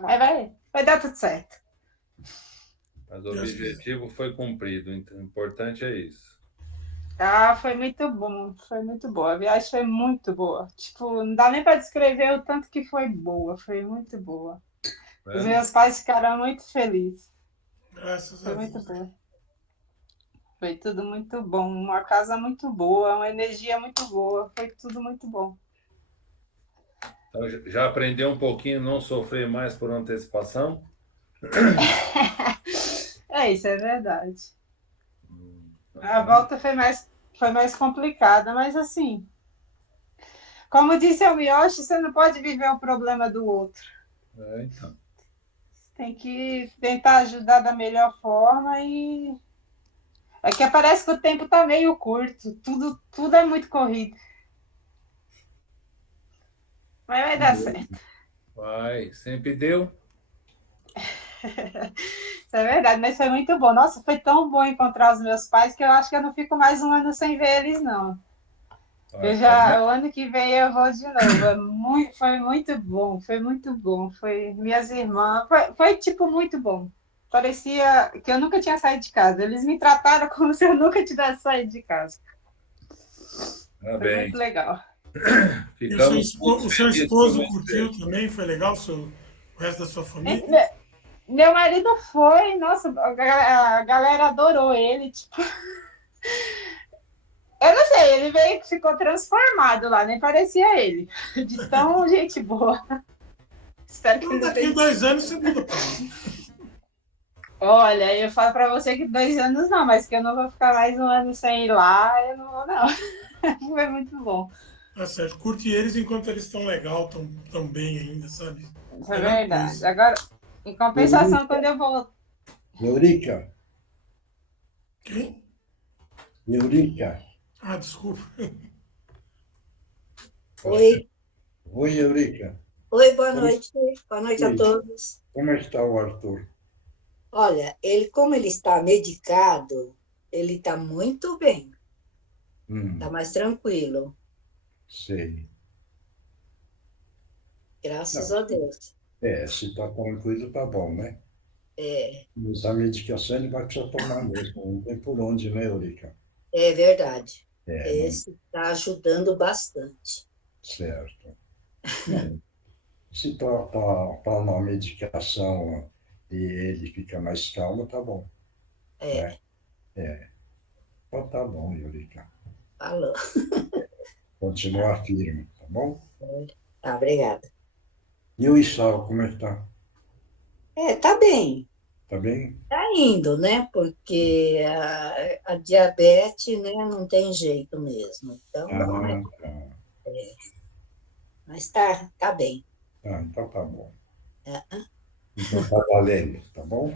Mas vai dar tudo certo. Mas o objetivo foi cumprido. Então, o importante é isso. Ah, foi muito bom, foi muito boa. A viagem foi muito boa. Tipo, não dá nem para descrever o tanto que foi boa, foi muito boa. Os Vendo? meus pais ficaram muito felizes. Graças a Foi muito Deus. boa. Foi tudo muito bom. Uma casa muito boa, uma energia muito boa. Foi tudo muito bom. Então, já aprendeu um pouquinho a não sofrer mais por antecipação? É isso, é verdade. A É, volta foi mais complicada, mas assim, como disse o Miyoshi, você não pode viver o problema do outro. então. Tem que tentar ajudar da melhor forma e é que parece que o tempo está meio curto, tudo é muito corrido. Mas vai dar certo. Vai, sempre deu. Isso é verdade, mas foi muito bom. Nossa, foi tão bom encontrar os meus pais que eu acho que eu não fico mais um ano sem ver eles, não. Vai, tá bom. O ano que vem eu vou de novo. Foi muito bom, foi muito bom. Foi minhas irmãs, foi tipo muito bom. Parecia que eu nunca tinha saído de casa. Eles me trataram como se eu nunca tivesse saído de casa. Foi muito Parabéns. legal. E Ficamos muito o seu felizes com esposo você. curtiu também? Foi legal o resto da sua família? Meu marido foi, nossa, a galera adorou ele. Tipo, eu não sei, ele veio que ficou transformado lá, nem parecia ele. De tão gente boa. Espero que Então, ele não daqui a tenha. 2 anos você muda para lá. Olha, eu falo pra você que 2 anos não, mas que eu não vou ficar mais um ano sem ir lá, eu não vou, não. Foi muito bom. Tá certo. Curte eles enquanto eles estão legal, tão bem ainda, sabe? Isso é Melhor verdade. coisa. Agora, em compensação, Eurica, quando eu vou. Eurica, Quem? Eurica. Ah, desculpa. Oi, Oi, Eurica. oi, boa Como, noite. Boa noite a todos. como está o Arthur? Olha, como ele está medicado, ele está muito bem, está mais tranquilo, Sei. graças Não, a Deus. se está tranquilo, tá bom, né? É, Mas a medicação ele vai precisar tomar mesmo. Não tem por onde, né, Eurica? é verdade. Não, Esse está ajudando bastante. certo. Não, se toma a medicação e ele fica mais calmo, tá bom, né? É, Então tá bom, Eurica. falou. Continua firme, tá bom? Tá, obrigada. E o Isal, como é que tá? Tá bem. Tá bem? Tá indo, né? Porque a diabetes, né, não tem jeito mesmo. Então, Ah, vamos. tá. Mas tá bem. Então tá bom. É, Então tá valendo, tá bom?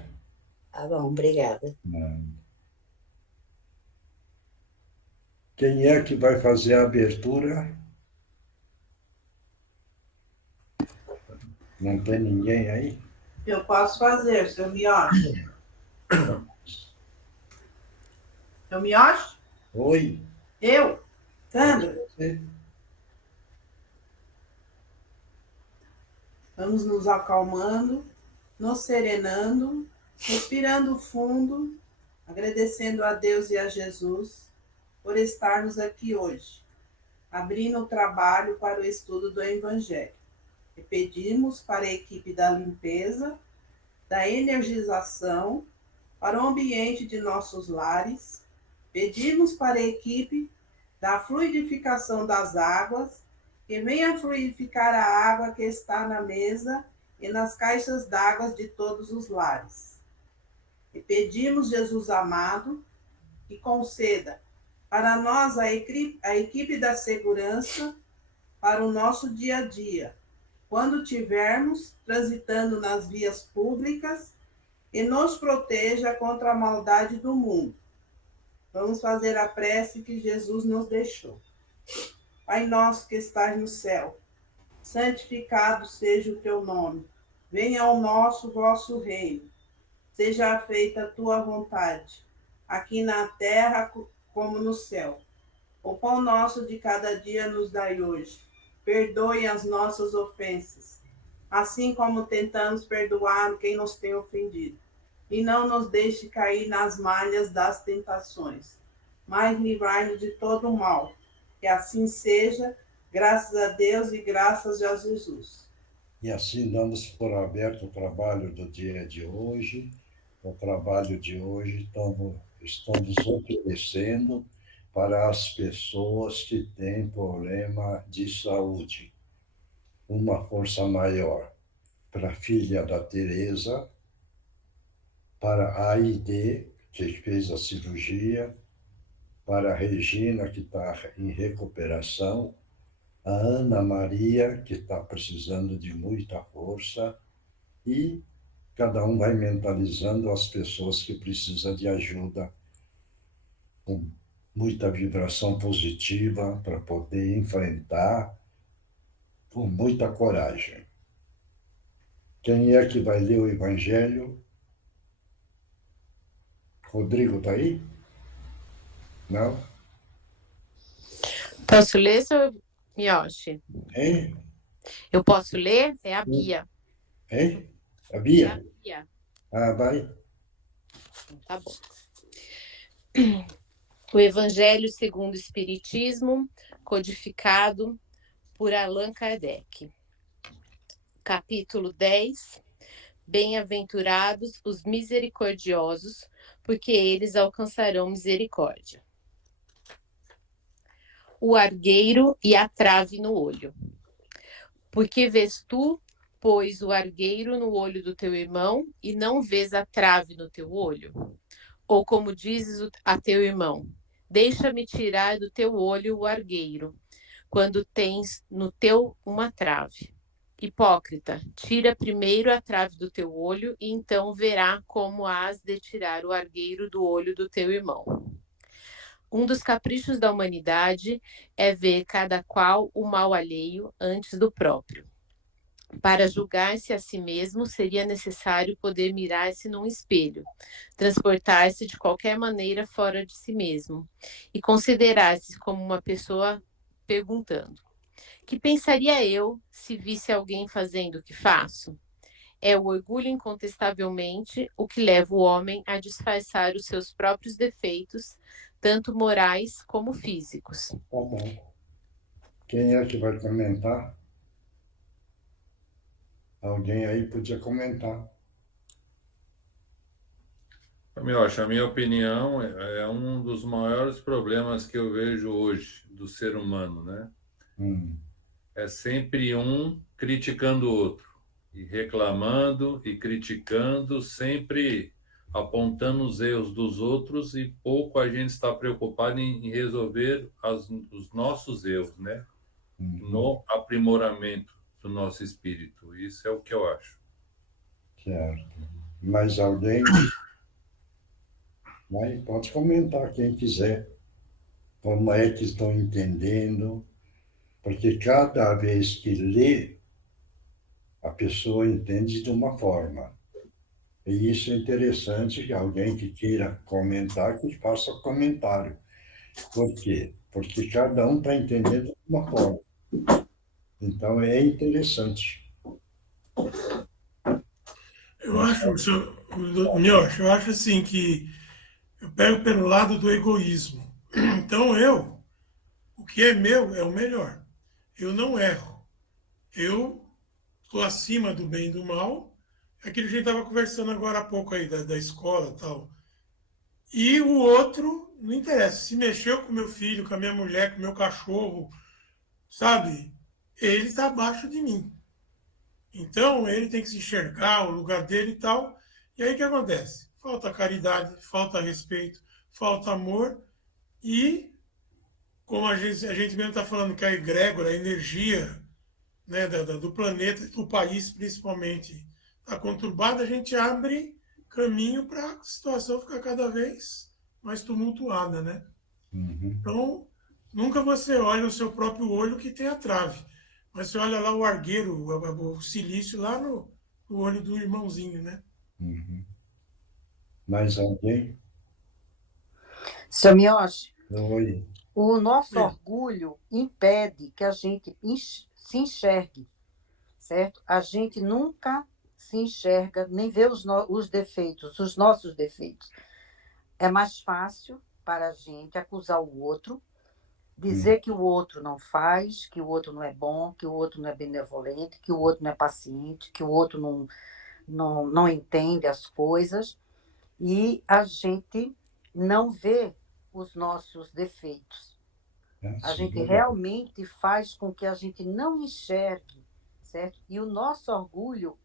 tá bom, obrigada. Ah, quem é que vai fazer a abertura? Não tem ninguém aí? Eu posso fazer, seu Mioche. Seu Mioche? Oi? Eu? Sandra? Você? Vamos nos acalmando, nos serenando, respirando fundo, agradecendo a Deus e a Jesus por estarmos aqui hoje, abrindo o trabalho para o estudo do Evangelho. E pedimos para a equipe da limpeza, da energização, para o ambiente de nossos lares, pedimos para a equipe da fluidificação das águas, que venha fluidificar a água que está na mesa e nas caixas d'água de todos os lares. E pedimos, Jesus amado, que conceda para nós a equipe da segurança para o nosso dia a dia, quando tivermos transitando nas vias públicas, e nos proteja contra a maldade do mundo. Vamos fazer a prece que Jesus nos deixou. Pai nosso que estás no céu, santificado seja o teu nome. Venha ao nosso vosso reino. Seja feita a tua vontade, aqui na terra como no céu. O pão nosso de cada dia nos dai hoje. Perdoe as nossas ofensas, assim como tentamos perdoar quem nos tem ofendido. E não nos deixe cair nas malhas das tentações, mas livrai-nos de todo o mal. Que assim seja, graças a Deus e graças a Jesus. E assim damos por aberto o trabalho do dia de hoje. O trabalho de hoje estamos oferecendo para as pessoas que têm problema de saúde. Uma força maior para a filha da Teresa, para a Aide, que fez a cirurgia, para a Regina, que está em recuperação, a Ana Maria, que está precisando de muita força, e cada um vai mentalizando as pessoas que precisam de ajuda, com muita vibração positiva, para poder enfrentar com muita coragem. Quem é que vai ler o Evangelho? Rodrigo está aí? Não? Posso ler, seu Miyoshi? Hein? Eu posso ler? É a Bia. Hein? A É a Bia? Bia. Ah, vai. Tá bom. O Evangelho segundo o Espiritismo, codificado por Allan Kardec. Capítulo 10. Bem-aventurados os misericordiosos, porque eles alcançarão misericórdia. O argueiro e a trave no olho. Porque vês tu, pois, o argueiro no olho do teu irmão, e não vês a trave no teu olho? Ou como dizes a teu irmão, deixa-me tirar do teu olho o argueiro, quando tens no teu uma trave. Hipócrita, tira primeiro a trave do teu olho, e então verá como hás de tirar o argueiro do olho do teu irmão. Um dos caprichos da humanidade é ver cada qual o mal alheio antes do próprio. Para julgar-se a si mesmo, seria necessário poder mirar-se num espelho, transportar-se de qualquer maneira fora de si mesmo e considerar-se como uma pessoa perguntando: que pensaria eu se visse alguém fazendo o que faço? É o orgulho, incontestavelmente, o que leva o homem a disfarçar os seus próprios defeitos, tanto morais como físicos. Tá bom. Quem é que vai comentar? Alguém aí podia comentar. A minha opinião é um dos maiores problemas que eu vejo hoje do ser humano, né? É sempre um criticando o outro, e reclamando e criticando, sempre apontando os erros dos outros, e pouco a gente está preocupado em resolver os nossos erros, né? No aprimoramento do nosso espírito. Isso é o que eu acho. Certo. Mais alguém? Pode comentar, quem quiser. Como é que estão entendendo? Porque cada vez que lê, a pessoa entende de uma forma. E isso é interessante, que alguém que queira comentar, que faça comentário. Por quê? Porque cada um está entendendo de uma forma. Então, é interessante. Eu acho, Miyoshi, eu acho assim que eu pego pelo lado do egoísmo. Então, o que é meu é o melhor. Eu não erro. Eu estou acima do bem e do mal. É aquilo que a gente estava conversando agora há pouco aí da escola e tal. E o outro, não interessa. Se mexeu com meu filho, com a minha mulher, com o meu cachorro, sabe? Ele está abaixo de mim. Então, ele tem que se enxergar o lugar dele e tal. E aí o que acontece? Falta caridade, falta respeito, falta amor. E, como a gente mesmo está falando que a egrégora, a energia, né, do planeta, do país principalmente, está conturbada, a gente abre caminho para a situação ficar cada vez mais tumultuada, né? Então, nunca você olha o seu próprio olho que tem a trave, mas você olha lá o argueiro, o silício lá no olho do irmãozinho, né? Mais alguém? Seu Miyoshi, Oi. o nosso orgulho impede que a gente se enxergue. certo? A gente nunca se enxerga, nem vê os defeitos, os nossos defeitos. É mais fácil para a gente acusar o outro, dizer que o outro não faz, que o outro não é bom, que o outro não é benevolente, que o outro não é paciente, que o outro não entende as coisas, e a gente não vê os nossos defeitos. A gente realmente faz com que a gente não enxergue, certo? E o nosso orgulho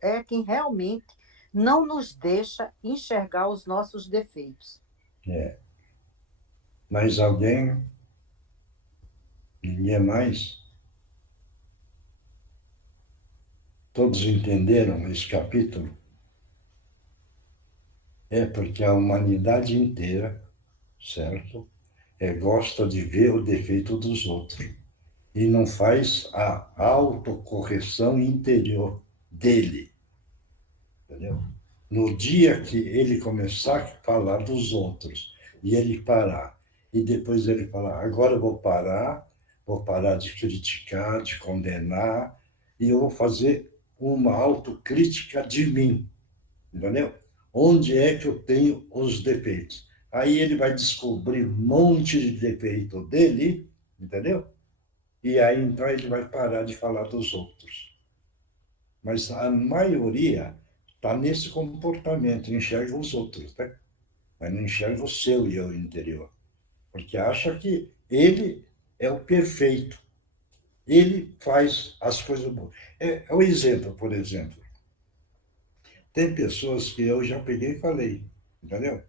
é quem realmente não nos deixa enxergar os nossos defeitos. Mas alguém, ninguém mais, todos entenderam esse capítulo? É porque a humanidade inteira, certo? Gosta de ver o defeito dos outros e não faz a autocorreção interior dele, entendeu? No dia que ele começar a falar dos outros e ele parar, e depois ele falar, agora eu vou parar de criticar, de condenar, e eu vou fazer uma autocrítica de mim, entendeu? Onde é que eu tenho os defeitos? Aí ele vai descobrir um monte de defeito dele, entendeu? E aí, então, ele vai parar de falar dos outros. Mas a maioria está nesse comportamento, enxerga os outros, né? Mas não enxerga o seu eu interior. Porque acha que ele é o perfeito. Ele faz as coisas boas. É o exemplo, por exemplo. Tem pessoas que eu já peguei e falei, entendeu?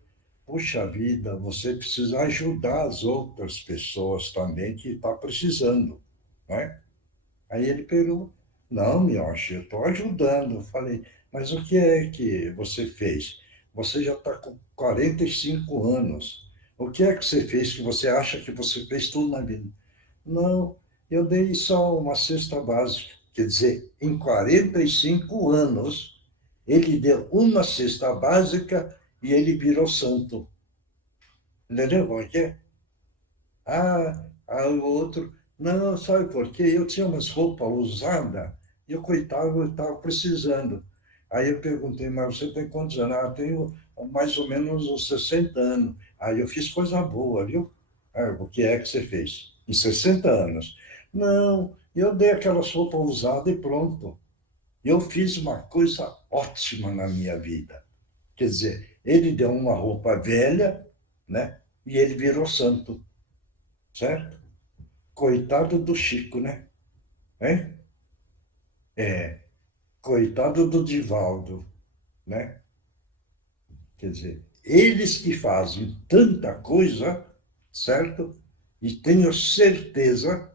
Puxa vida, você precisa ajudar as outras pessoas também que estão precisando, né? Aí ele perguntou, não, Miyoshi, eu estou ajudando. Eu falei, mas o que é que você fez? Você já está com 45 anos. O que é que você fez que você acha que você fez tudo na vida? Não, eu dei só uma cesta básica. Quer dizer, em 45 anos, ele deu uma cesta básica e ele virou santo. Entendeu como é que é? O outro, não, sabe por quê? Eu tinha umas roupas usadas e eu estava precisando. Aí eu perguntei, mas você tem quantos anos? Eu tenho mais ou menos uns 60 anos. Aí eu fiz coisa boa, viu? O que é que você fez? Em 60 anos. Não, eu dei aquelas roupas usadas e pronto. Eu fiz uma coisa ótima na minha vida. Quer dizer, ele deu uma roupa velha, né? E ele virou santo, certo? Coitado do Chico, né? Hein? Coitado do Divaldo, né? Quer dizer, eles que fazem tanta coisa, certo? E tenho certeza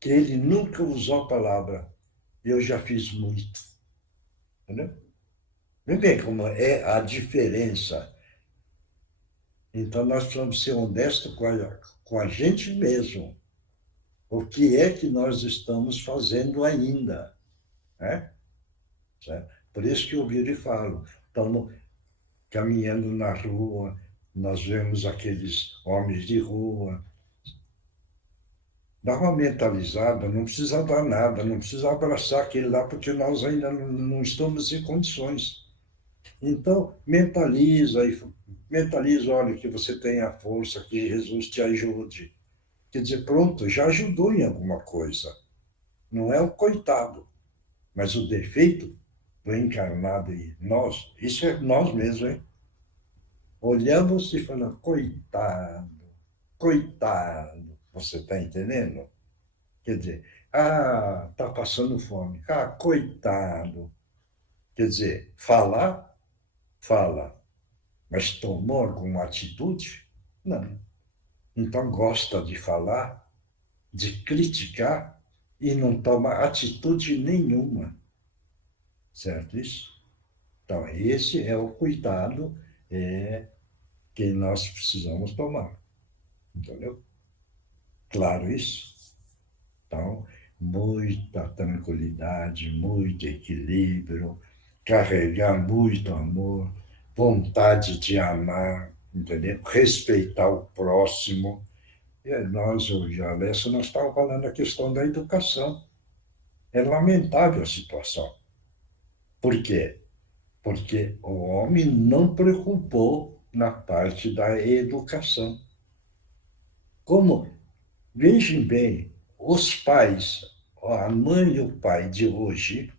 que ele nunca usou a palavra eu já fiz muito, entendeu? Vê bem como é a diferença. Então, nós precisamos ser honestos com a gente mesmo. O que é que nós estamos fazendo ainda? Né? Certo? Por isso que eu viro e falo. Estamos caminhando na rua, nós vemos aqueles homens de rua. Dá uma mentalizada, não precisa dar nada, não precisa abraçar aquele lá, porque nós ainda não estamos em condições. Então, mentaliza, olha, que você tem a força, que Jesus te ajude. Quer dizer, pronto, já ajudou em alguma coisa. Não é o coitado, mas o defeito do encarnado em nós, isso é nós mesmos, hein? Olhamos e falamos, coitado, você está entendendo? Quer dizer, está passando fome, coitado. Quer dizer, fala, mas tomou alguma atitude? Não. Então gosta de falar, de criticar e não toma atitude nenhuma. Certo isso? Então, esse é o cuidado que nós precisamos tomar. Entendeu? Claro isso? Então, muita tranquilidade, muito equilíbrio, carregar muito amor, vontade de amar, entendeu? Respeitar o próximo. E nós, hoje, Alessio, nós estávamos falando a questão da educação. É lamentável a situação. Por quê? Porque o homem não preocupou na parte da educação. Como, vejam bem, os pais, a mãe e o pai de hoje,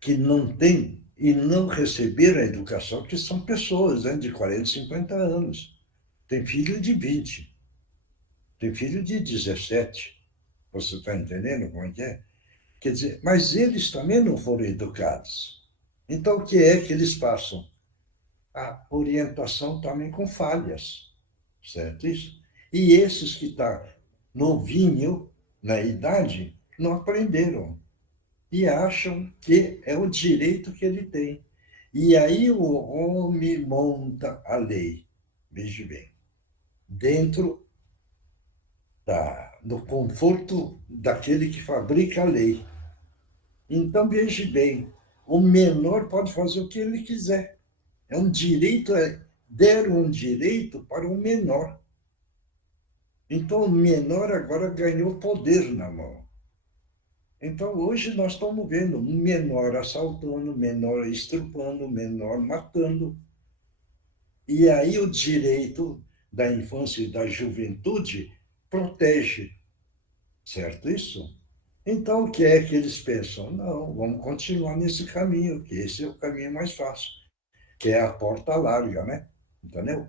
que não têm e não receberam a educação, que são pessoas, né, de 40, 50 anos. Tem filho de 20, tem filho de 17. Você está entendendo como é que é? Quer dizer, mas eles também não foram educados. Então, o que é que eles passam? A orientação também com falhas, certo isso? E esses que estão novinho, na idade, não aprenderam e acham que é o direito que ele tem. E aí o homem monta a lei, veja bem, dentro do conforto daquele que fabrica a lei. Então, veja bem, o menor pode fazer o que ele quiser. É um direito, deram um direito para o menor. Então, o menor agora ganhou poder na mão. Então, hoje nós estamos vendo um menor assaltando, menor estrupando, menor matando. E aí o direito da infância e da juventude protege, certo isso? Então, o que é que eles pensam? Não, vamos continuar nesse caminho, que esse é o caminho mais fácil, que é a porta larga, né? Entendeu?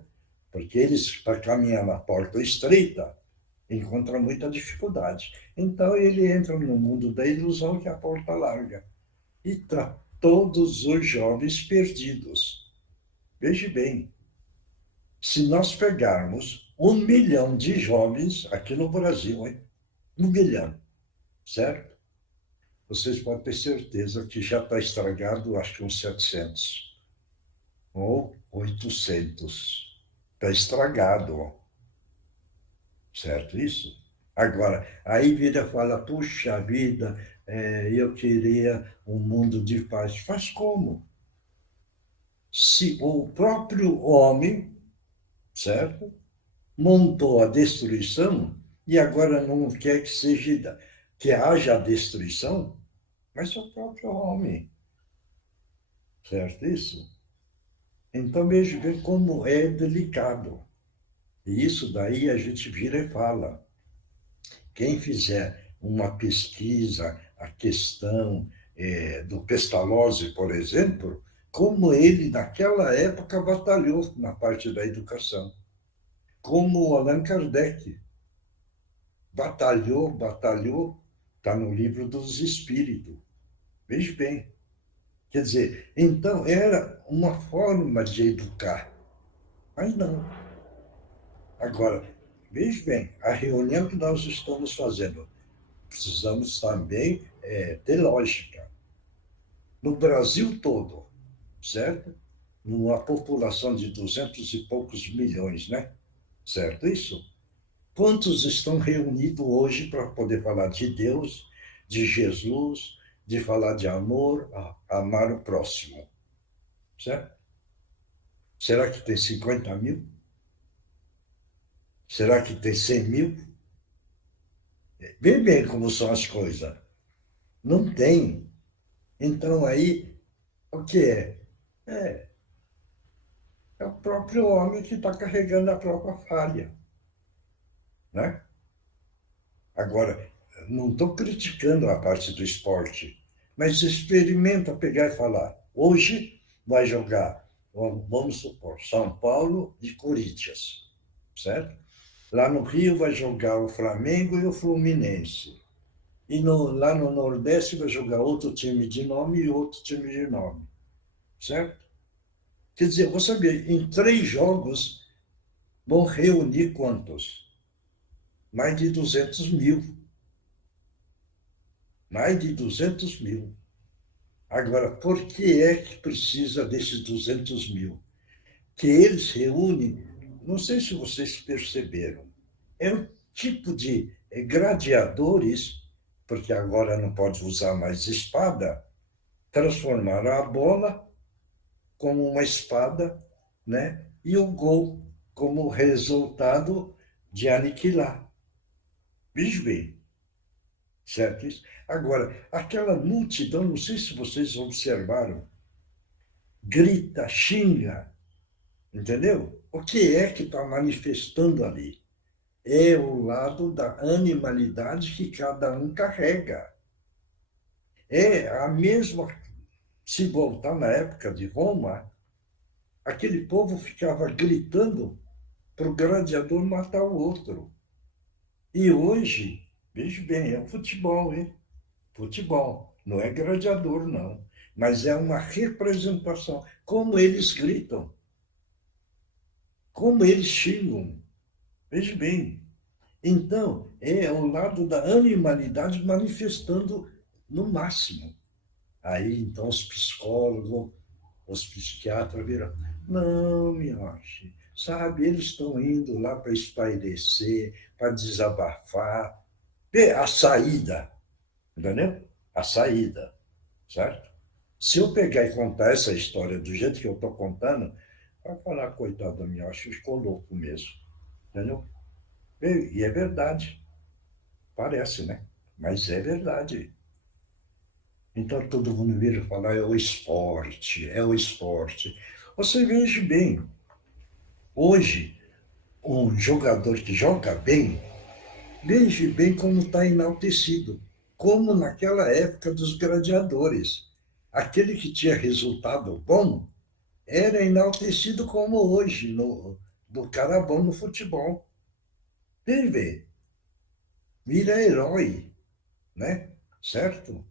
Porque eles, para caminhar na porta estreita, encontram muita dificuldade. Então, ele entra no mundo da ilusão, que é a porta larga. E está todos os jovens perdidos. Veja bem, se nós pegarmos 1 milhão de jovens aqui no Brasil, hein? 1 milhão, certo? Vocês podem ter certeza que já está estragado, acho que uns 700 ou 800. Está estragado, certo isso? Agora, aí vira e fala, puxa vida, eu queria um mundo de paz. Faz como? Se o próprio homem, certo, montou a destruição e agora não quer que haja destruição, mas é o próprio homem, certo isso? Então, veja bem como é delicado. E isso daí a gente vira e fala. Quem fizer uma pesquisa, a questão do Pestalozzi, por exemplo, como ele, naquela época, batalhou na parte da educação. Como o Allan Kardec batalhou, está no livro dos Espíritos. Veja bem. Quer dizer, então era uma forma de educar. Mas não. Agora, veja bem, a reunião que nós estamos fazendo, precisamos também ter lógica. No Brasil todo, certo? Numa população de 200 e poucos milhões, né? Certo isso? Quantos estão reunidos hoje para poder falar de Deus, de Jesus, de falar de amor, amar o próximo? Certo? Será que tem 50 mil? Será que tem 100 mil? Vê bem como são as coisas. Não tem. Então, aí, o que é? É o próprio homem que está carregando a própria falha. Né? Agora, não estou criticando a parte do esporte, mas experimenta pegar e falar. Hoje vai jogar, vamos supor, São Paulo e Corinthians, certo? Lá no Rio vai jogar o Flamengo e o Fluminense. E lá no Nordeste vai jogar outro time de nome e outro time de nome. Certo? Quer dizer, você vê, em 3 jogos vão reunir quantos? Mais de 200 mil. Mais de 200 mil. Agora, por que é que precisa desses 200 mil? Que eles reúnem, não sei se vocês perceberam, é um tipo de gladiadores, porque agora não pode usar mais espada, transformaram a bola como uma espada, né? E o gol como resultado de aniquilar. Veja bem, certo isso? Agora, aquela multidão, não sei se vocês observaram, grita, xinga, entendeu? O que é que está manifestando ali? É o lado da animalidade que cada um carrega. É a mesma. Se voltar na época de Roma, aquele povo ficava gritando para o gladiador matar o outro. E hoje, veja bem, é o futebol, hein? Futebol. Não é gladiador, não. Mas é uma representação. Como eles gritam. Como eles xingam. Veja bem. Então, é o lado da animalidade manifestando no máximo. Aí, então, os psicólogos, os psiquiatras viram, não, minha filha, sabe, eles estão indo lá para espairecer, para desabafar, ver a saída, entendeu? A saída, certo? Se eu pegar e contar essa história do jeito que eu estou contando, vai falar, coitado da minha, acho que ficou louco mesmo, entendeu? E é verdade, parece, né? Mas é verdade. Então todo mundo vira falar, é o esporte, é o esporte. Você veja bem, hoje, um jogador que joga bem, veja bem como está enaltecido, como naquela época dos gladiadores. Aquele que tinha resultado bom era enaltecido como hoje, do cara bom no futebol. Veja bem, vira herói, né? Certo?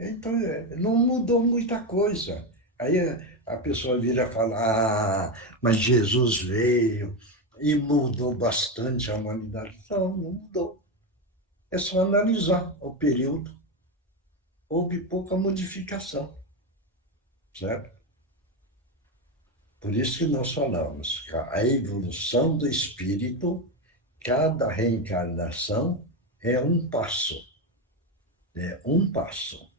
Então, não mudou muita coisa. Aí a pessoa vira falar, mas Jesus veio e mudou bastante a humanidade. Não mudou. É só analisar o período. Houve pouca modificação, certo? Por isso que nós falamos que a evolução do espírito, cada reencarnação é um passo. É um passo.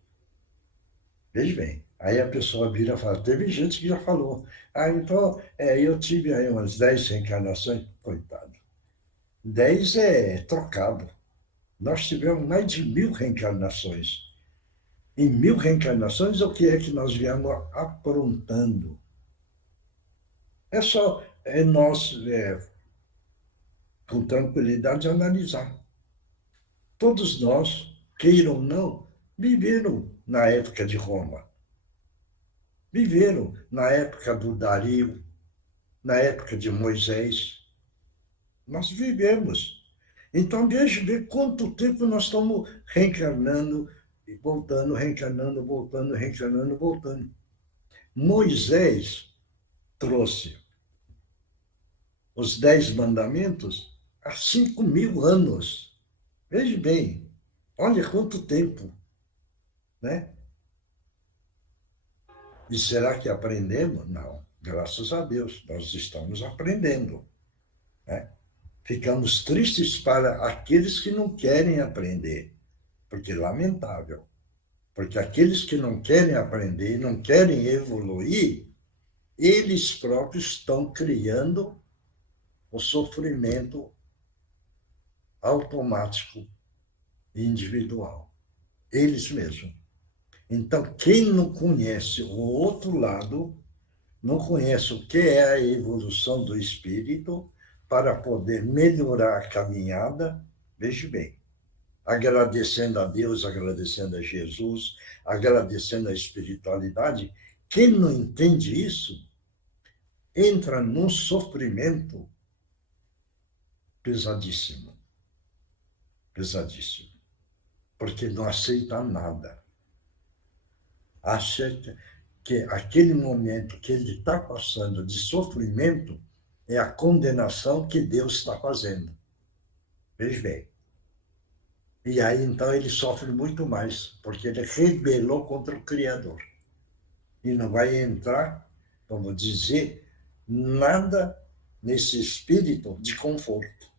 Veja bem, aí a pessoa vira e fala, teve gente que já falou, então, eu tive aí umas 10 reencarnações, coitado. 10 é trocado. Nós tivemos mais de 1000 reencarnações. Em 1000 reencarnações, o que é que nós viemos aprontando? É só nós, com tranquilidade, analisar. Todos nós, queiram ou não, viveram na época de Roma. Viveram na época do Dario, na época de Moisés. Nós vivemos. Então, veja ver quanto tempo nós estamos reencarnando e voltando, reencarnando, voltando, reencarnando, voltando. Moisés trouxe os 10 mandamentos há 5.000 anos. Veja bem, olha quanto tempo, né? E será que aprendemos? Não, graças a Deus, nós estamos aprendendo, né? Ficamos tristes para aqueles que não querem aprender, porque é lamentável, porque aqueles que não querem aprender, não querem evoluir, eles próprios estão criando o sofrimento automático e individual, eles mesmos. Então, quem não conhece o outro lado, não conhece o que é a evolução do espírito para poder melhorar a caminhada, veja bem, agradecendo a Deus, agradecendo a Jesus, agradecendo a espiritualidade, quem não entende isso, entra num sofrimento pesadíssimo, pesadíssimo, porque não aceita nada. Acha que aquele momento que ele está passando de sofrimento é a condenação que Deus está fazendo. Veja bem. E aí, então, ele sofre muito mais, porque ele rebelou contra o Criador. E não vai entrar, vamos dizer, nada nesse espírito de conforto,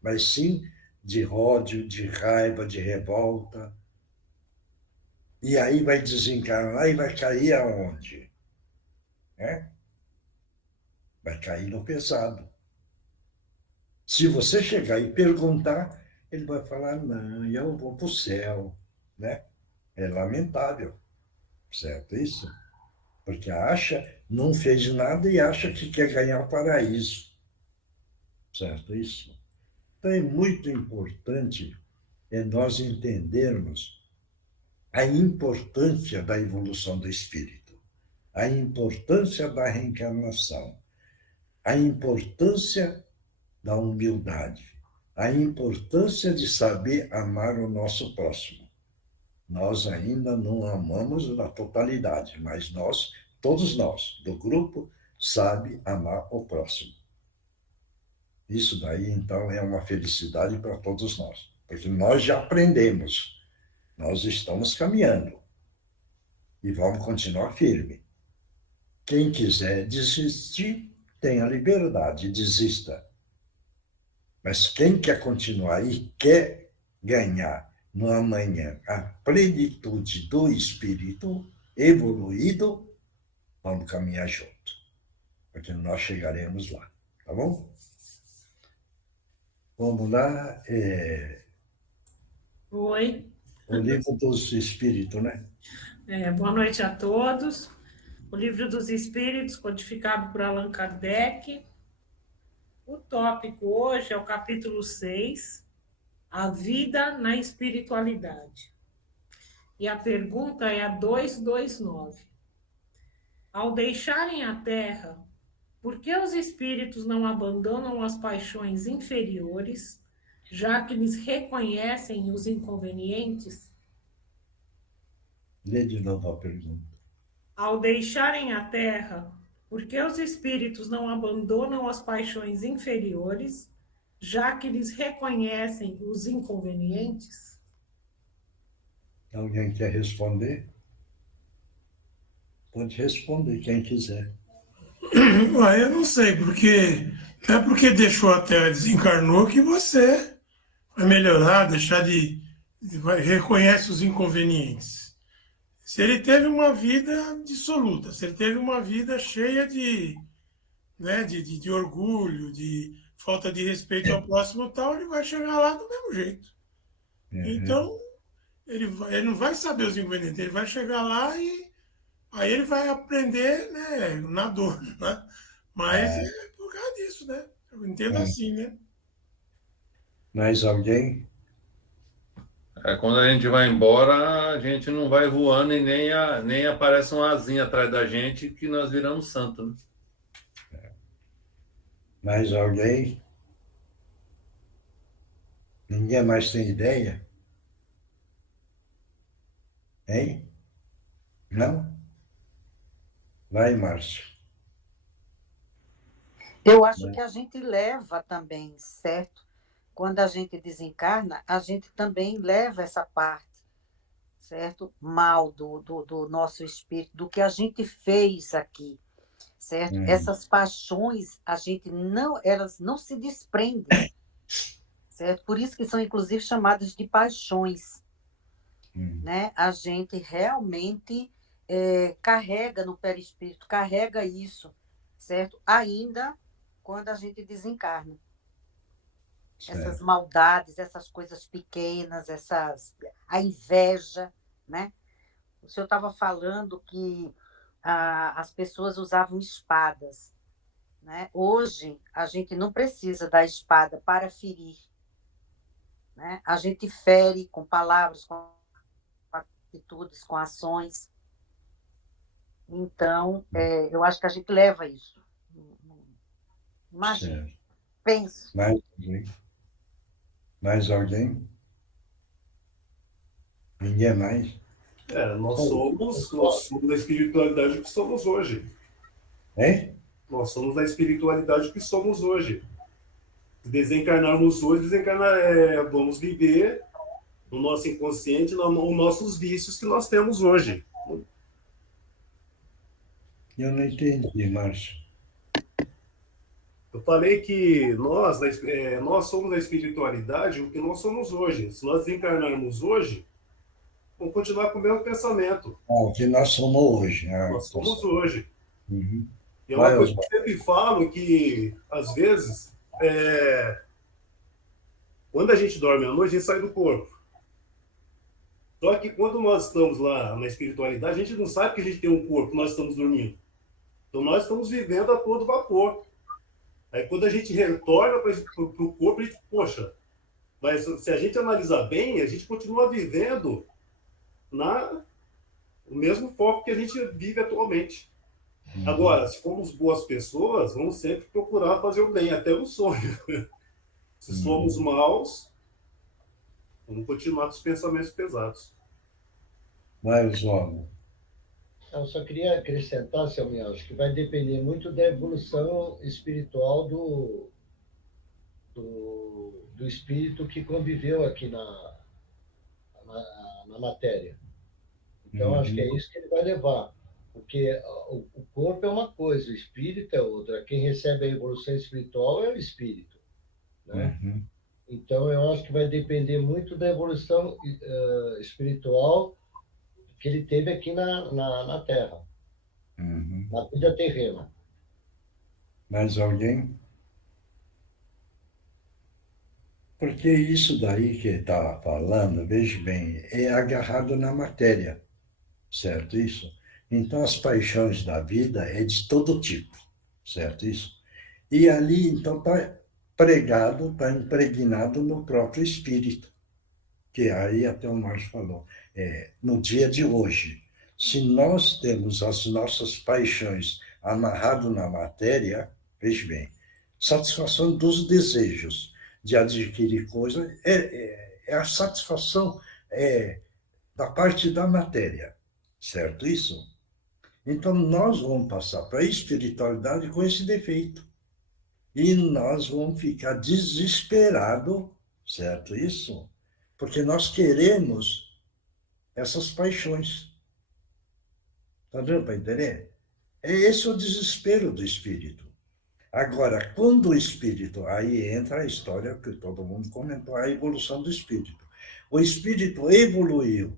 mas sim de ódio, de raiva, de revolta. E aí vai desencarnar e vai cair aonde? Vai cair no pesado. Se você chegar e perguntar, ele vai falar, não, eu vou para o céu, né? É lamentável, certo isso? Porque não fez nada e acha que quer ganhar o paraíso, certo isso? Então é muito importante nós entendermos a importância da evolução do espírito, a importância da reencarnação, a importância da humildade, a importância de saber amar o nosso próximo. Nós ainda não amamos na totalidade, mas todos nós, do grupo, sabe amar o próximo. Isso daí, então, é uma felicidade para todos nós, porque nós já aprendemos, nós estamos caminhando e vamos continuar firme. Quem quiser desistir, tem a liberdade, desista. Mas quem quer continuar e quer ganhar no amanhã a plenitude do espírito evoluído, vamos caminhar junto, porque nós chegaremos lá, tá bom? Vamos lá. Oi. O Livro dos Espíritos, né? Boa noite a todos. O Livro dos Espíritos, codificado por Allan Kardec. O tópico hoje é o capítulo 6, A Vida na Espiritualidade. E a pergunta é a 229. Ao deixarem a Terra, por que os espíritos não abandonam as paixões inferiores, já que lhes reconhecem os inconvenientes? Lê de novo a pergunta. Ao deixarem a Terra, por que os espíritos não abandonam as paixões inferiores, já que lhes reconhecem os inconvenientes? Alguém quer responder? Pode responder, quem quiser. Eu não sei, porque não é porque deixou a Terra e desencarnou que você vai melhorar, reconhece os inconvenientes. Se ele teve uma vida dissoluta, se ele teve uma vida cheia de orgulho, de falta de respeito ao próximo e tal, ele vai chegar lá do mesmo jeito. Uhum. Então, ele não vai saber os inconvenientes, ele vai chegar lá e aí ele vai aprender, né, na dor, né? Mas é por causa disso, né? Eu entendo assim, né? Mais alguém? Quando a gente vai embora, a gente não vai voando e nem aparece uma asinha atrás da gente que nós viramos santo, né? Mais alguém? Ninguém mais tem ideia? Hein? Não? Vai, Márcio. Eu acho que a gente leva também, certo? Quando a gente desencarna, a gente também leva essa parte, certo? Mal do nosso espírito, do que a gente fez aqui, certo? Essas paixões, elas não se desprendem, certo? Por isso que são, inclusive, chamadas de paixões, né? A gente realmente carrega no perispírito, carrega isso, certo? Ainda quando a gente desencarna. Essas maldades, essas coisas pequenas, a inveja, né? O senhor estava falando que as pessoas usavam espadas, né? Hoje, a gente não precisa da espada para ferir, né? A gente fere com palavras, com atitudes, com ações. Então, eu acho que a gente leva isso. Imagina, penso. Mais alguém? Ninguém mais? Nós somos da espiritualidade que somos hoje. Nós somos da espiritualidade que somos hoje. Se desencarnarmos hoje, vamos viver no nosso inconsciente, os nossos vícios que nós temos hoje. Eu não entendi, Márcio. Eu falei que nós somos da espiritualidade o que nós somos hoje. Se nós desencarnarmos hoje, vamos continuar com o mesmo pensamento. O que nós somos hoje. Nós somos hoje. Uhum. E é uma coisa que eu sempre falo, que, às vezes, Quando a gente dorme à noite, a gente sai do corpo. Só que quando nós estamos lá na espiritualidade, a gente não sabe que a gente tem um corpo, nós estamos dormindo. Então nós estamos vivendo a todo vapor. Aí quando a gente retorna para o corpo, a gente, poxa, mas se a gente analisar bem, a gente continua vivendo o mesmo foco que a gente vive atualmente. Agora, se formos boas pessoas, vamos sempre procurar fazer o bem, até no sonho. Se somos maus, vamos continuar com os pensamentos pesados. Mas, homem. Eu só queria acrescentar, seu Miel, que vai depender muito da evolução espiritual do espírito que conviveu aqui na matéria. Então, acho que é isso que ele vai levar. Porque o corpo é uma coisa, o espírito é outra. Quem recebe a evolução espiritual é o espírito. Né? Então, eu acho que vai depender muito da evolução espiritual que ele teve aqui na Terra, na vida terrena. Mais alguém? Porque isso daí que ele estava falando, veja bem, é agarrado na matéria, certo isso? Então, as paixões da vida é de todo tipo, certo isso? E ali, então, está pregado, está impregnado no próprio espírito, que aí até o Márcio falou, no dia de hoje, se nós temos as nossas paixões amarradas na matéria, veja bem, satisfação dos desejos de adquirir coisas é a satisfação da parte da matéria, certo isso? Então, nós vamos passar para a espiritualidade com esse defeito. E nós vamos ficar desesperados, certo isso? Porque nós queremos essas paixões. Está dando para entender? Esse é o desespero do espírito. Agora, quando o espírito... Aí entra a história que todo mundo comentou, a evolução do espírito. O espírito evoluiu.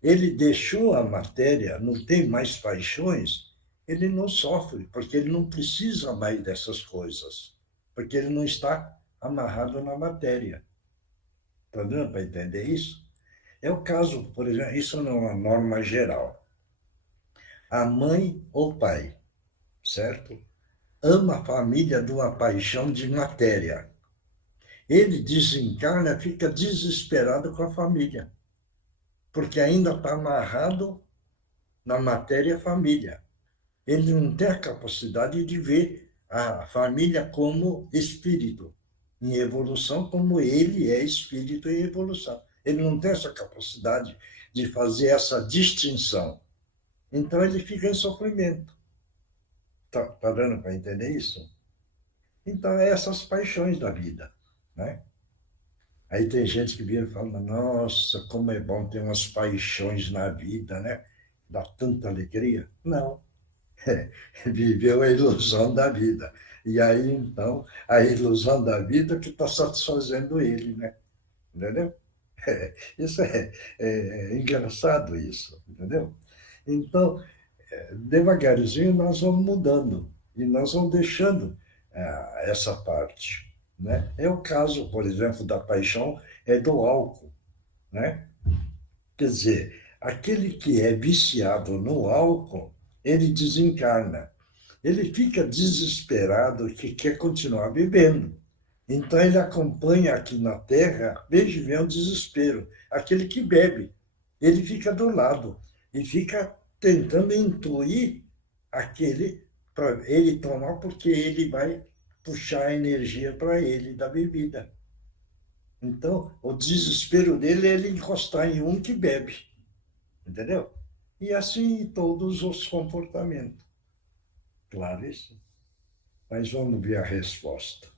Ele deixou a matéria, não tem mais paixões, ele não sofre, porque ele não precisa mais dessas coisas, porque ele não está amarrado na matéria. Está dando para entender isso? É o caso, por exemplo, isso não é uma norma geral. A mãe ou pai, certo? Ama a família de uma paixão de matéria. Ele desencarna, fica desesperado com a família, porque ainda está amarrado na matéria família. Ele não tem a capacidade de ver a família como espírito, em evolução, como ele é espírito em evolução. Ele não tem essa capacidade de fazer essa distinção. Então, ele fica em sofrimento. Está dando para entender isso? Então, é essas paixões da vida, né? Aí tem gente que vira e fala, nossa, como é bom ter umas paixões na vida, né? Dá tanta alegria. Não. Viveu a ilusão da vida. E aí, então, a ilusão da vida que está satisfazendo ele, né? Entendeu? Isso é engraçado, isso, entendeu? Então, devagarzinho nós vamos mudando e nós vamos deixando essa parte. Né? É o caso, por exemplo, da paixão do álcool. Né? Quer dizer, aquele que é viciado no álcool, ele desencarna. Ele fica desesperado que quer continuar bebendo. Então, ele acompanha aqui na Terra, veja, vem o desespero. Aquele que bebe, ele fica do lado e fica tentando intuir aquele para ele tomar, porque ele vai puxar a energia para ele da bebida. Então, o desespero dele é ele encostar em um que bebe. Entendeu? E assim todos os comportamentos. Claro isso? Mas vamos ver a resposta.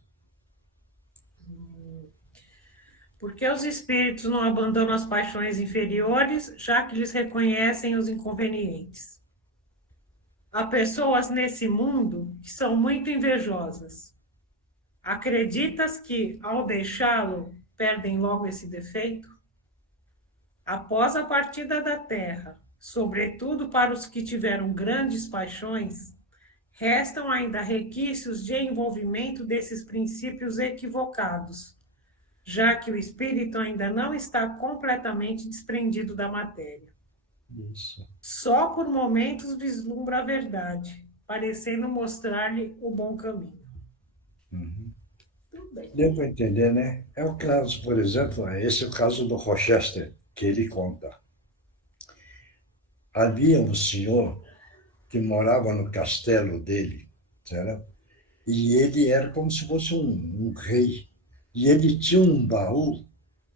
Por que os espíritos não abandonam as paixões inferiores, já que lhes reconhecem os inconvenientes? Há pessoas nesse mundo que são muito invejosas. Acreditas que, ao deixá-lo, perdem logo esse defeito? Após a partida da Terra, sobretudo para os que tiveram grandes paixões, restam ainda resquícios de envolvimento desses princípios equivocados, já que o espírito ainda não está completamente desprendido da matéria. Isso. Só por momentos vislumbra a verdade, parecendo mostrar-lhe o bom caminho. Uhum. Tudo bem. Deu para entender, né? É o caso, por exemplo, esse é o caso do Rochester, que ele conta. Havia um senhor que morava no castelo dele, certo? E ele era como se fosse um rei. E ele tinha um baú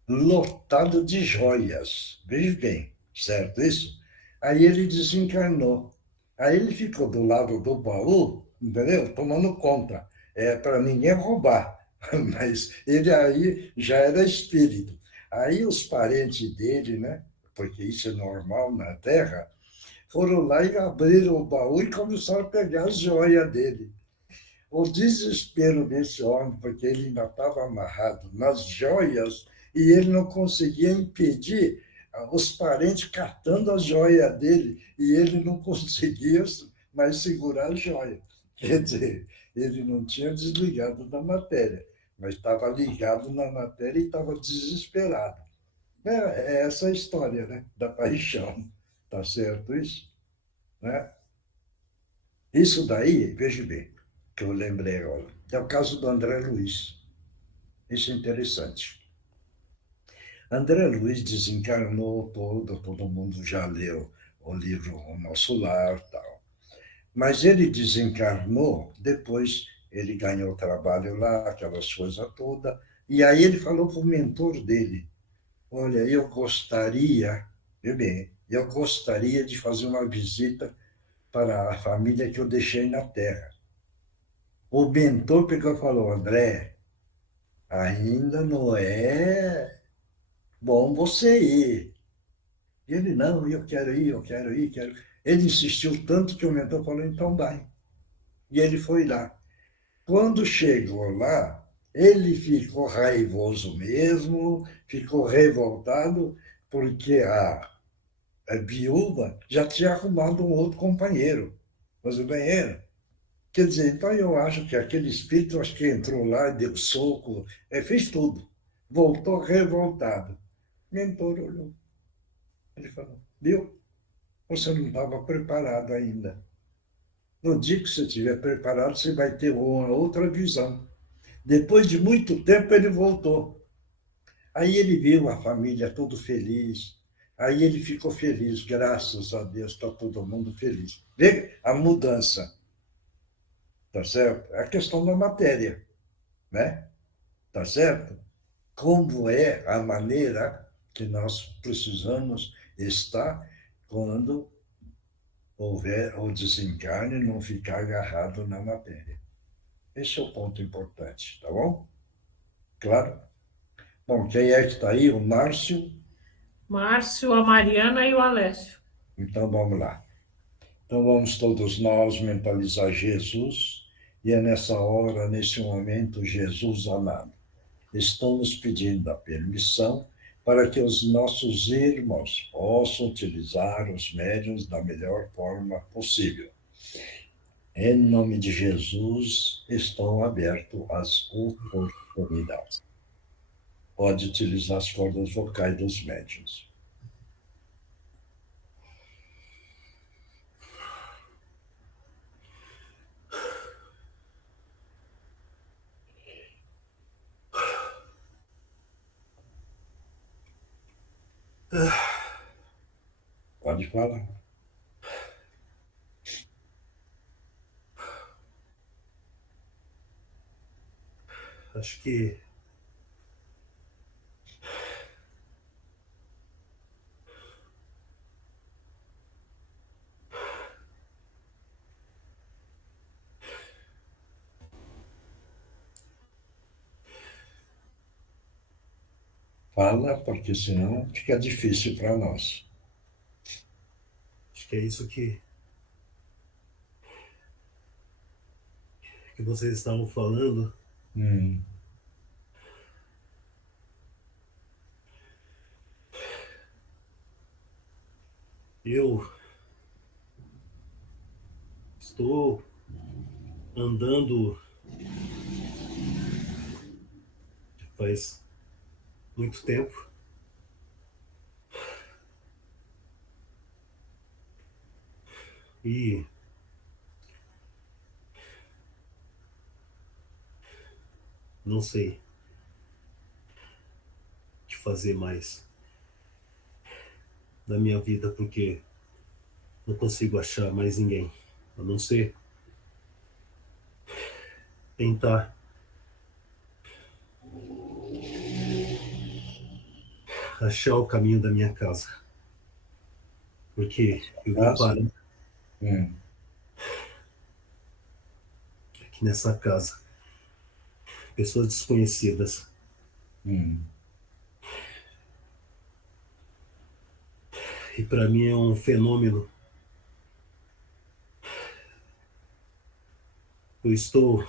lotado de joias. Veja bem, certo isso? Aí ele desencarnou. Aí ele ficou do lado do baú, entendeu? Tomando conta. Para ninguém roubar. Mas ele aí já era espírito. Aí os parentes dele, né? Porque isso é normal na Terra, foram lá e abriram o baú e começaram a pegar as joias dele. O desespero desse homem, porque ele ainda estava amarrado nas joias e ele não conseguia impedir os parentes catando a joia dele e ele não conseguia mais segurar a joia. Quer dizer, ele não tinha desligado da matéria, mas estava ligado na matéria e estava desesperado. É essa a história, né, da paixão. Tá certo isso? Né? Isso daí, veja bem, que eu lembrei agora, é o caso do André Luiz. Isso é interessante. André Luiz desencarnou todo mundo já leu o livro O Nosso Lar, tal. Mas ele desencarnou, depois ele ganhou trabalho lá, aquelas coisas todas, e aí ele falou para o mentor dele, olha, eu gostaria de fazer uma visita para a família que eu deixei na Terra. O mentor pegou e falou, André, ainda não é bom você ir. E ele, não, eu quero ir, eu quero ir, quero. Ele insistiu tanto que o mentor falou, então vai. E ele foi lá. Quando chegou lá, ele ficou raivoso mesmo, ficou revoltado, porque a viúva já tinha arrumado um outro companheiro. Mas o banheiro. Quer dizer, então eu acho que aquele espírito, acho que entrou lá, deu soco, fez tudo. Voltou revoltado. O mentor olhou. Ele falou, viu? Você não estava preparado ainda. No dia que você estiver preparado, você vai ter uma outra visão. Depois de muito tempo, ele voltou. Aí ele viu a família todo feliz. Aí ele ficou feliz, graças a Deus, está todo mundo feliz. Vê a mudança. Tá certo? É a questão da matéria, né? Tá certo? Como é a maneira que nós precisamos estar quando houver o desencarne e não ficar agarrado na matéria. Esse é o ponto importante, tá bom? Claro? Bom, quem é que está aí? O Márcio? Márcio, a Mariana e o Alessio. Então, vamos lá. Então, vamos todos nós mentalizar Jesus, e é nessa hora, nesse momento, Jesus amado, estamos pedindo a permissão para que os nossos irmãos possam utilizar os médiuns da melhor forma possível. Em nome de Jesus, estão abertas as oportunidades. Pode utilizar as cordas vocais dos médiuns. Pode falar. Acho que Fala, porque senão fica difícil para nós. acho que é isso que vocês estavam falando. Eu estou andando faz muito tempo. E não sei o que fazer mais da minha vida, porque não consigo achar mais ninguém, a não ser tentar achar o caminho da minha casa. Porque eu vim parar aqui nessa casa. Pessoas desconhecidas. E para mim é um fenômeno. Eu estou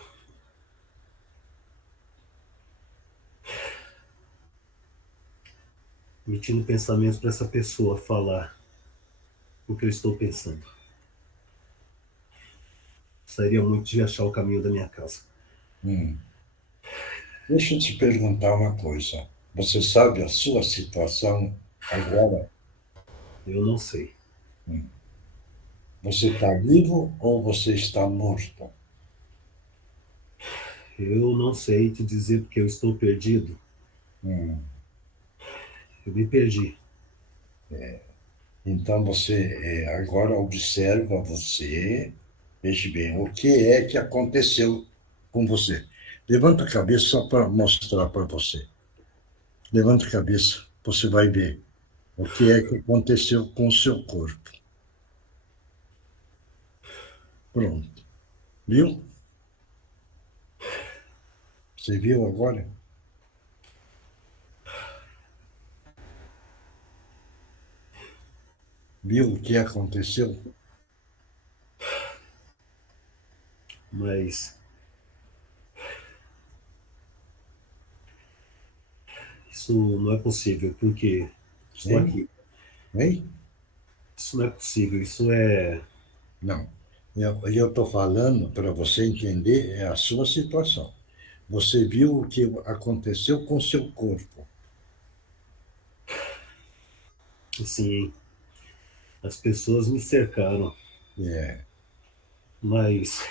emitindo pensamentos para essa pessoa falar o que eu estou pensando. Gostaria muito de achar o caminho da minha casa. Deixa eu te perguntar uma coisa. Você sabe a sua situação agora? Eu não sei. Você está vivo ou você está morto? Eu não sei te dizer porque eu estou perdido. Eu me perdi. Então você agora observa você, veja bem, o que é que aconteceu com você. Levanta a cabeça só para mostrar para você. Levanta a cabeça, você vai ver o que é que aconteceu com o seu corpo. Pronto. Viu? Você viu agora? Viu o que aconteceu? Mas isso não é possível, porque estou aqui. Isso não é possível, isso é... Não. Eu estou falando para você entender a sua situação. Você viu o que aconteceu com o seu corpo. Sim, as pessoas me cercaram. Mas...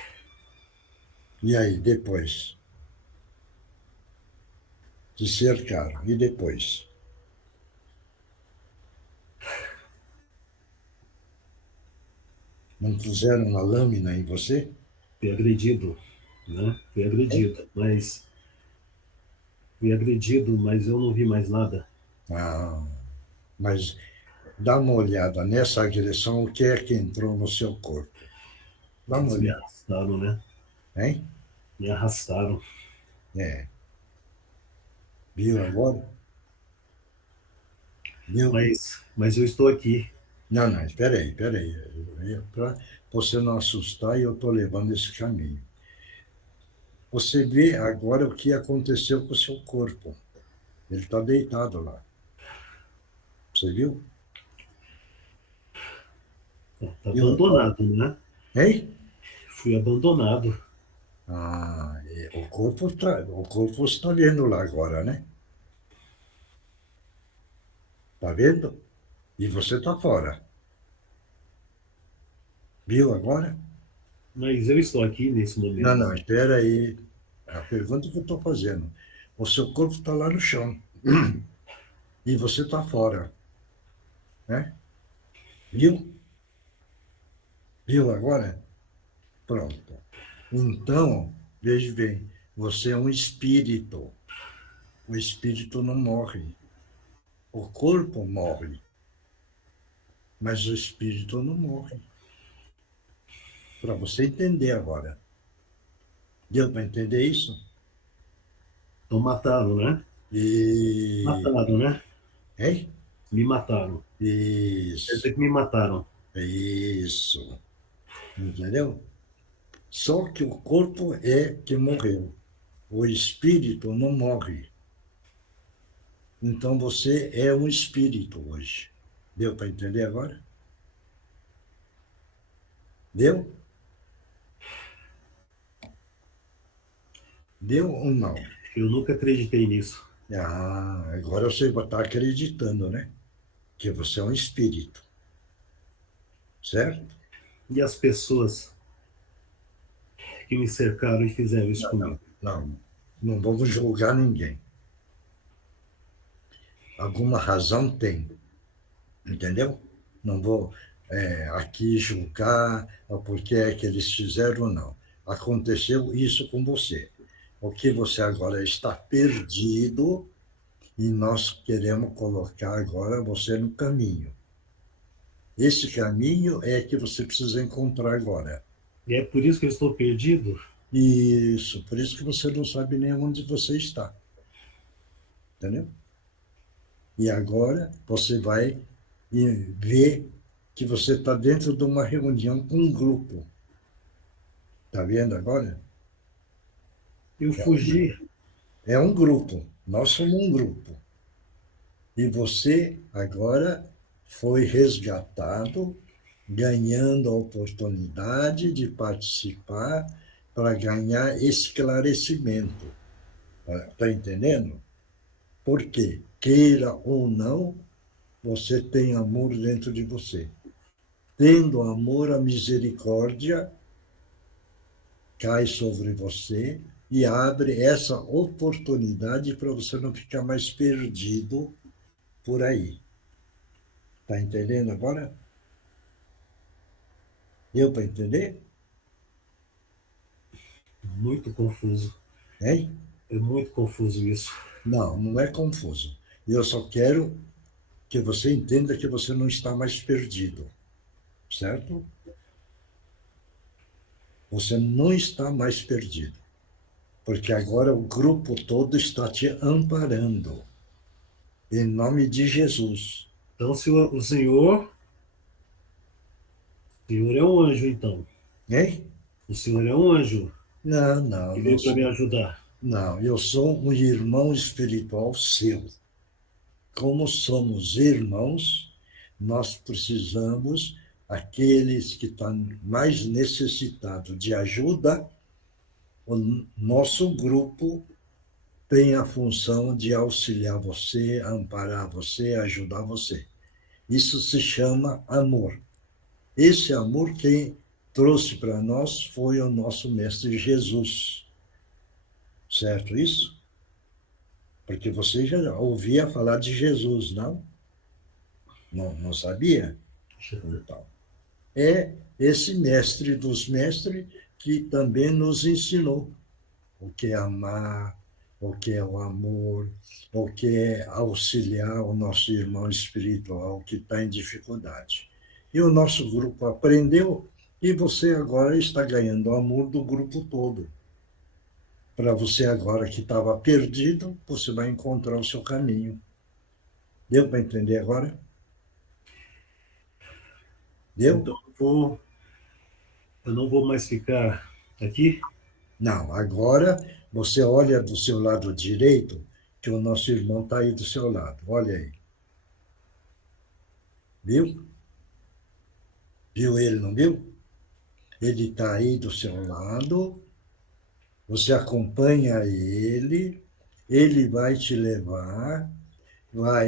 E aí, depois? Te cercaram. E depois? Não puseram uma lâmina em você? Fui agredido, né? Fui agredido, mas eu não vi mais nada. Mas dá uma olhada nessa agressão, o que é que entrou no seu corpo? Dá uma Eles me olhada. arrastaram, né? Hein? Me arrastaram. Viu agora? Viu? Mas eu estou aqui. Não, espera aí. Para você não assustar, eu estou levando esse caminho. Você vê agora o que aconteceu com o seu corpo. Ele está deitado lá. Você viu? Está abandonado, né? Hein? Fui abandonado. O corpo você está vendo lá agora, né? Está vendo? E você está fora. Viu agora? Mas eu estou aqui nesse momento. Não, espera aí. A pergunta que eu estou fazendo. O seu corpo está lá no chão. E você está fora. Né? Viu? Viu agora? Pronto. Então, veja bem, você é um espírito. O espírito não morre. O corpo morre. Mas o espírito não morre. Para você entender agora. Deu para entender isso? Então mataram, né? Mataram, né? Hein? Me mataram. Isso. Quer dizer que me mataram. Isso. Entendeu? Só que o corpo é que morreu. O espírito não morre. Então você é um espírito hoje. Deu para entender agora? Deu? Deu ou não? Eu nunca acreditei nisso. Ah, agora você está acreditando, né? Que você é um espírito. Certo? E as pessoas que me cercaram e fizeram isso comigo? Não vamos julgar ninguém. Alguma razão tem. Entendeu? Não vou aqui julgar o porquê é que eles fizeram, não. Aconteceu isso com você. O que você agora está perdido e nós queremos colocar agora você no caminho. Esse caminho é que você precisa encontrar agora. E é por isso que eu estou perdido? Isso, por isso que você não sabe nem onde você está. Entendeu? E agora você vai ver que você está dentro de uma reunião com um grupo. Está vendo agora? Eu fugi. É um grupo. Nós somos um grupo. E você agora foi resgatado, ganhando a oportunidade de participar para ganhar esclarecimento. Está entendendo? Porque, queira ou não, você tem amor dentro de você. Tendo amor, a misericórdia cai sobre você e abre essa oportunidade para você não ficar mais perdido por aí. Está entendendo agora? Deu para entender? Muito confuso. Hein? É muito confuso isso. Não, não é confuso. Eu só quero que você entenda que você não está mais perdido. Certo? Você não está mais perdido. Porque agora o grupo todo está te amparando. Em nome de Jesus. Então, se o Senhor é um anjo, então. Hein? O Senhor é um anjo. Não. Que veio para me ajudar. Não, eu sou um irmão espiritual seu. Como somos irmãos, nós precisamos, aqueles que estão mais necessitados de ajuda, o nosso grupo tem a função de auxiliar você, amparar você, ajudar você. Isso se chama amor. Esse amor quem trouxe para nós foi o nosso mestre Jesus. Certo isso? Porque você já ouvia falar de Jesus, não? Não sabia? Então, é esse mestre dos mestres que também nos ensinou o que é amar, o que é o amor, o que é auxiliar o nosso irmão espiritual que está em dificuldade. E o nosso grupo aprendeu e você agora está ganhando o amor do grupo todo. Para você agora que estava perdido, você vai encontrar o seu caminho. Deu para entender agora? Deu? Então, eu não vou mais ficar aqui? Não, agora você olha do seu lado direito, que o nosso irmão está aí do seu lado. Olha aí. Viu? Viu ele, não viu? Ele está aí do seu lado, você acompanha ele vai te levar,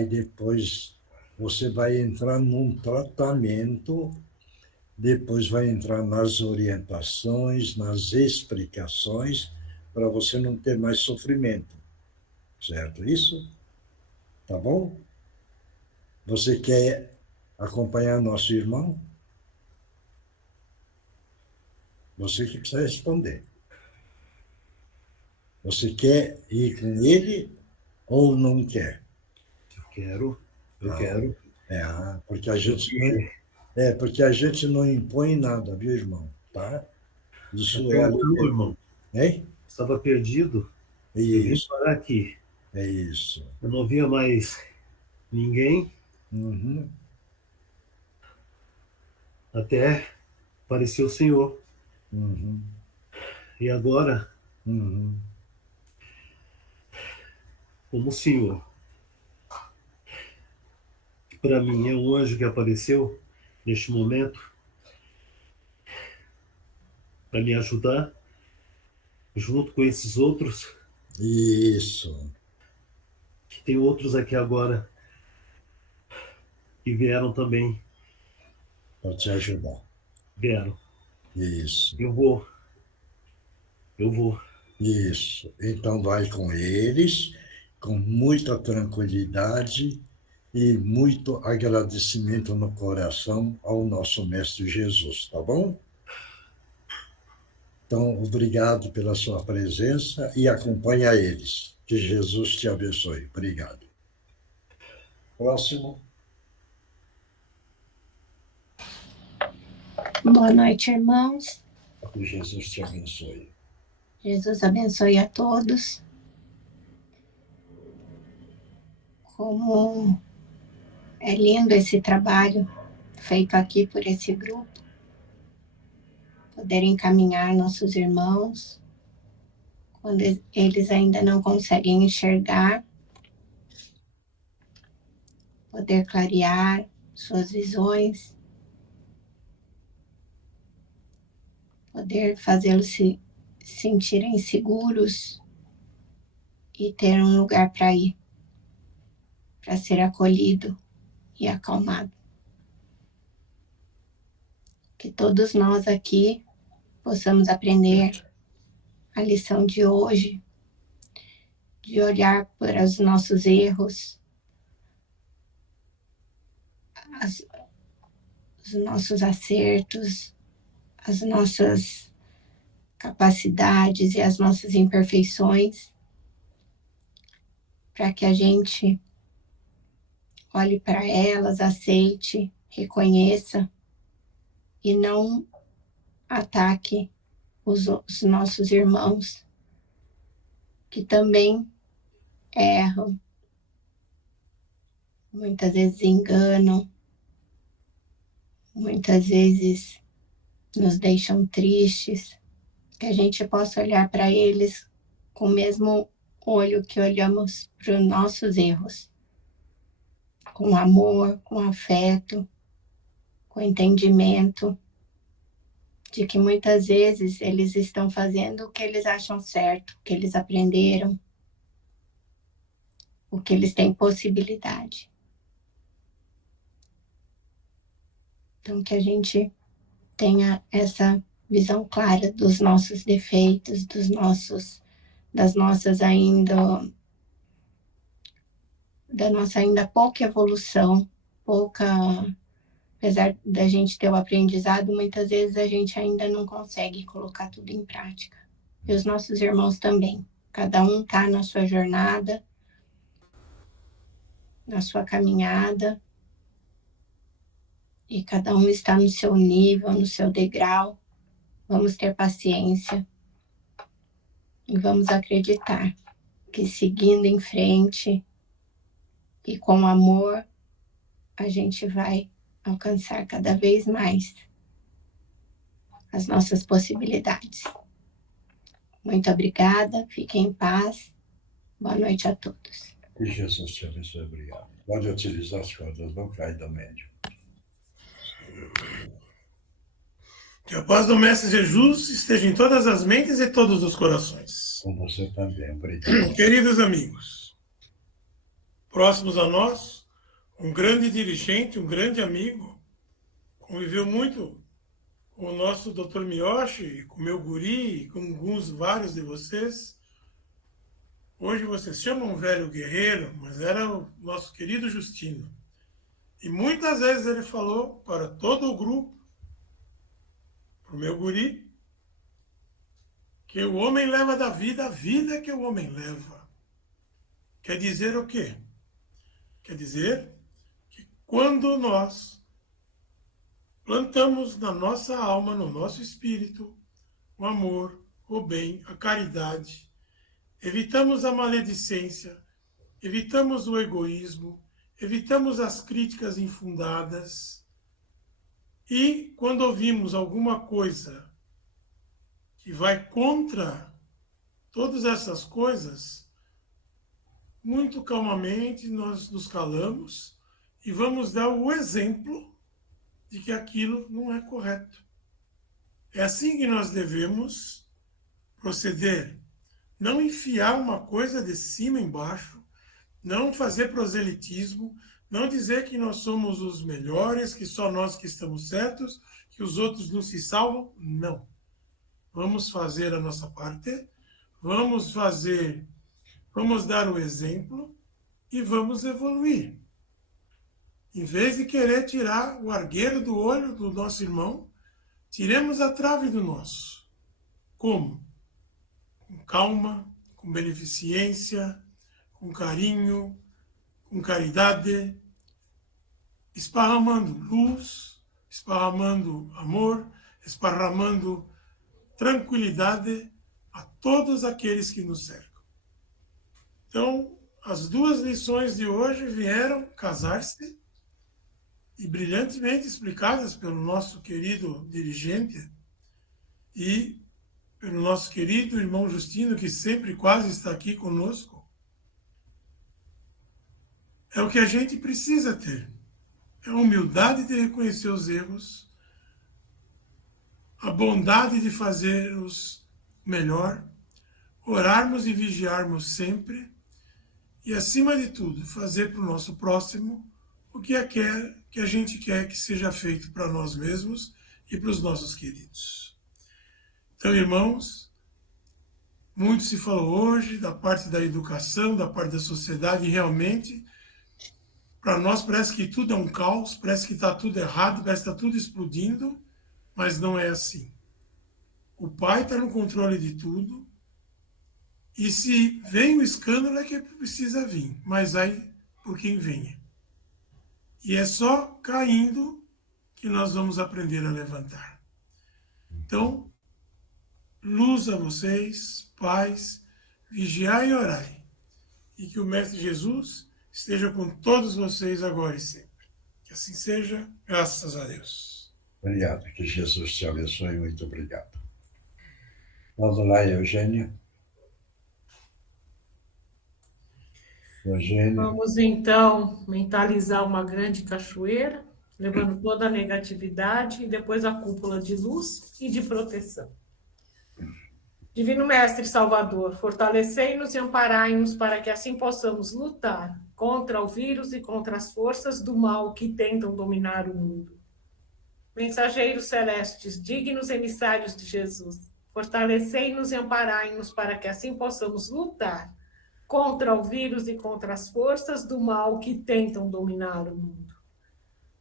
depois você vai entrar num tratamento, depois vai entrar nas orientações, nas explicações, para você não ter mais sofrimento. Certo isso? Tá bom? Você quer acompanhar nosso irmão? Você que precisa responder. Você quer ir com ele ou não quer? Eu quero. Porque a gente não impõe nada, viu, irmão? Tá? Isso é a liberdade. Irmão. Hein? Estava perdido. Isso. Eu vim parar aqui. É isso. Eu não via mais ninguém. Uhum. Até apareceu o Senhor. Uhum. E agora, Uhum. como o Senhor, que para mim é um anjo que apareceu neste momento para me ajudar, junto com esses outros. Isso. Tem outros aqui agora que vieram também. Para te ajudar. Vieram. Isso. Eu vou. Isso. Então vai com eles, com muita tranquilidade e muito agradecimento no coração ao nosso Mestre Jesus, tá bom? Então, obrigado pela sua presença e acompanha eles. Que Jesus te abençoe. Obrigado. Próximo. Boa noite, irmãos. Que Jesus te abençoe. Jesus abençoe a todos. Como é lindo esse trabalho feito aqui por esse grupo. Poder encaminhar nossos irmãos quando eles ainda não conseguem enxergar. Poder clarear suas visões. Poder fazê-los se sentirem seguros e ter um lugar para ir, para ser acolhido e acalmado. Que todos nós aqui possamos aprender a lição de hoje, de olhar para os nossos erros, os nossos acertos, as nossas capacidades e as nossas imperfeições, para que a gente olhe para elas, aceite, reconheça e não ataque os nossos irmãos que também erram, muitas vezes enganam, muitas vezes nos deixam tristes, que a gente possa olhar para eles com o mesmo olho que olhamos para os nossos erros, com amor, com afeto, com entendimento, de que muitas vezes eles estão fazendo o que eles acham certo, o que eles aprenderam, o que eles têm possibilidade. Então, que a gente tenha essa visão clara dos nossos defeitos, da nossa ainda pouca evolução, apesar da gente ter o aprendizado, muitas vezes a gente ainda não consegue colocar tudo em prática. E os nossos irmãos também. Cada um está na sua jornada, na sua caminhada, e cada um está no seu nível, no seu degrau. Vamos ter paciência e vamos acreditar que seguindo em frente e com amor, a gente vai alcançar cada vez mais as nossas possibilidades. Muito obrigada, fiquem em paz. Boa noite a todos. Que Jesus te abençoe. Obrigado. Pode utilizar as cordas vocais do médium. Que a paz do Mestre Jesus esteja em todas as mentes e todos os corações. Com você também, obrigado. Queridos amigos, próximos a nós, um grande dirigente, um grande amigo, conviveu muito com o nosso Dr. Miyoshi, com o meu guri, com vários de vocês. Hoje vocês chamam o velho guerreiro, mas era o nosso querido Justino. E muitas vezes ele falou para todo o grupo, para o meu guri, que o homem leva da vida, a vida que o homem leva. Quer dizer o quê? Quer dizer que quando nós plantamos na nossa alma, no nosso espírito, o amor, o bem, a caridade, evitamos a maledicência, evitamos o egoísmo, evitamos as críticas infundadas, e quando ouvimos alguma coisa que vai contra todas essas coisas, muito calmamente nós nos calamos e vamos dar o exemplo de que aquilo não é correto. É assim que nós devemos proceder. Não enfiar uma coisa de cima embaixo, não fazer proselitismo, não dizer que nós somos os melhores, que só nós que estamos certos, que os outros não se salvam. Não. Vamos fazer a nossa parte, vamos dar o exemplo e vamos evoluir. Em vez de querer tirar o argueiro do olho do nosso irmão, tiremos a trave do nosso. Como? Com calma, com beneficência, com carinho, com caridade, esparramando luz, esparramando amor, esparramando tranquilidade a todos aqueles que nos cercam. Então, as duas lições de hoje vieram casar-se e brilhantemente explicadas pelo nosso querido dirigente e pelo nosso querido irmão Justino, que sempre quase está aqui conosco. É o que a gente precisa ter. É a humildade de reconhecer os erros, a bondade de fazê-los melhor, orarmos e vigiarmos sempre e, acima de tudo, fazer para o nosso próximo o que a gente quer que seja feito para nós mesmos e para os nossos queridos. Então, irmãos, muito se falou hoje da parte da educação, da parte da sociedade, e realmente, para nós parece que tudo é um caos, parece que está tudo errado, parece que está tudo explodindo, mas não é assim. O Pai está no controle de tudo, e se vem o escândalo é que precisa vir, mas aí por quem venha. E é só caindo que nós vamos aprender a levantar. Então, luz a vocês, paz, vigiai e orai. E que o Mestre Jesus esteja com todos vocês agora e sempre. Que assim seja, graças a Deus. Obrigado, que Jesus te abençoe, muito obrigado. Vamos lá, Eugênia. Eugênia. Vamos então mentalizar uma grande cachoeira, levando toda a negatividade e depois a cúpula de luz e de proteção. Divino Mestre Salvador, fortalecei-nos e amparai-nos para que assim possamos lutar contra o vírus e contra as forças do mal que tentam dominar o mundo. Mensageiros celestes, dignos emissários de Jesus, fortalecei-nos e amparai-nos para que assim possamos lutar contra o vírus e contra as forças do mal que tentam dominar o mundo.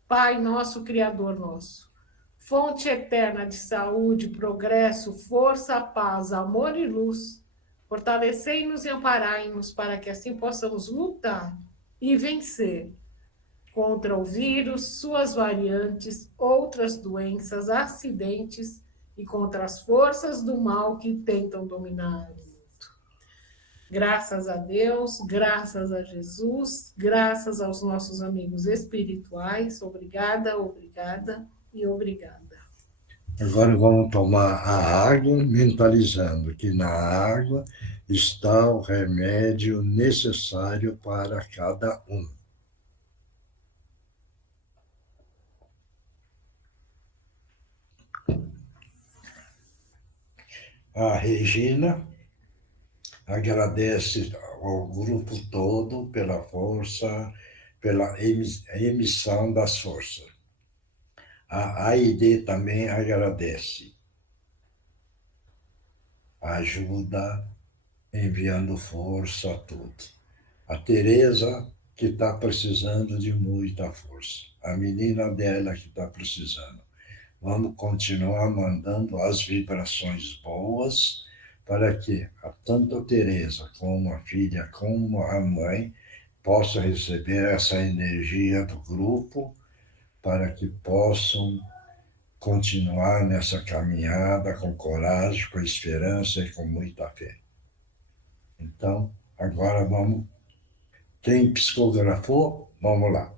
Pai nosso, Criador nosso, fonte eterna de saúde, progresso, força, paz, amor e luz, fortalecei-nos e amparai-nos para que assim possamos lutar e vencer contra o vírus, suas variantes, outras doenças, acidentes e contra as forças do mal que tentam dominar o mundo. Graças a Deus, graças a Jesus, graças aos nossos amigos espirituais. Obrigada, obrigada e obrigada. Agora vamos tomar a água, mentalizando que na água está o remédio necessário para cada um. A Regina agradece ao grupo todo pela força, pela emissão das forças. A AID também agradece. Ajuda, enviando força a tudo. A Tereza, que está precisando de muita força. A menina dela que está precisando. Vamos continuar mandando as vibrações boas para que tanto a Tereza como a filha, como a mãe, possam receber essa energia do grupo para que possam continuar nessa caminhada com coragem, com esperança e com muita fé. Então, agora vamos... Quem psicografou, vamos lá.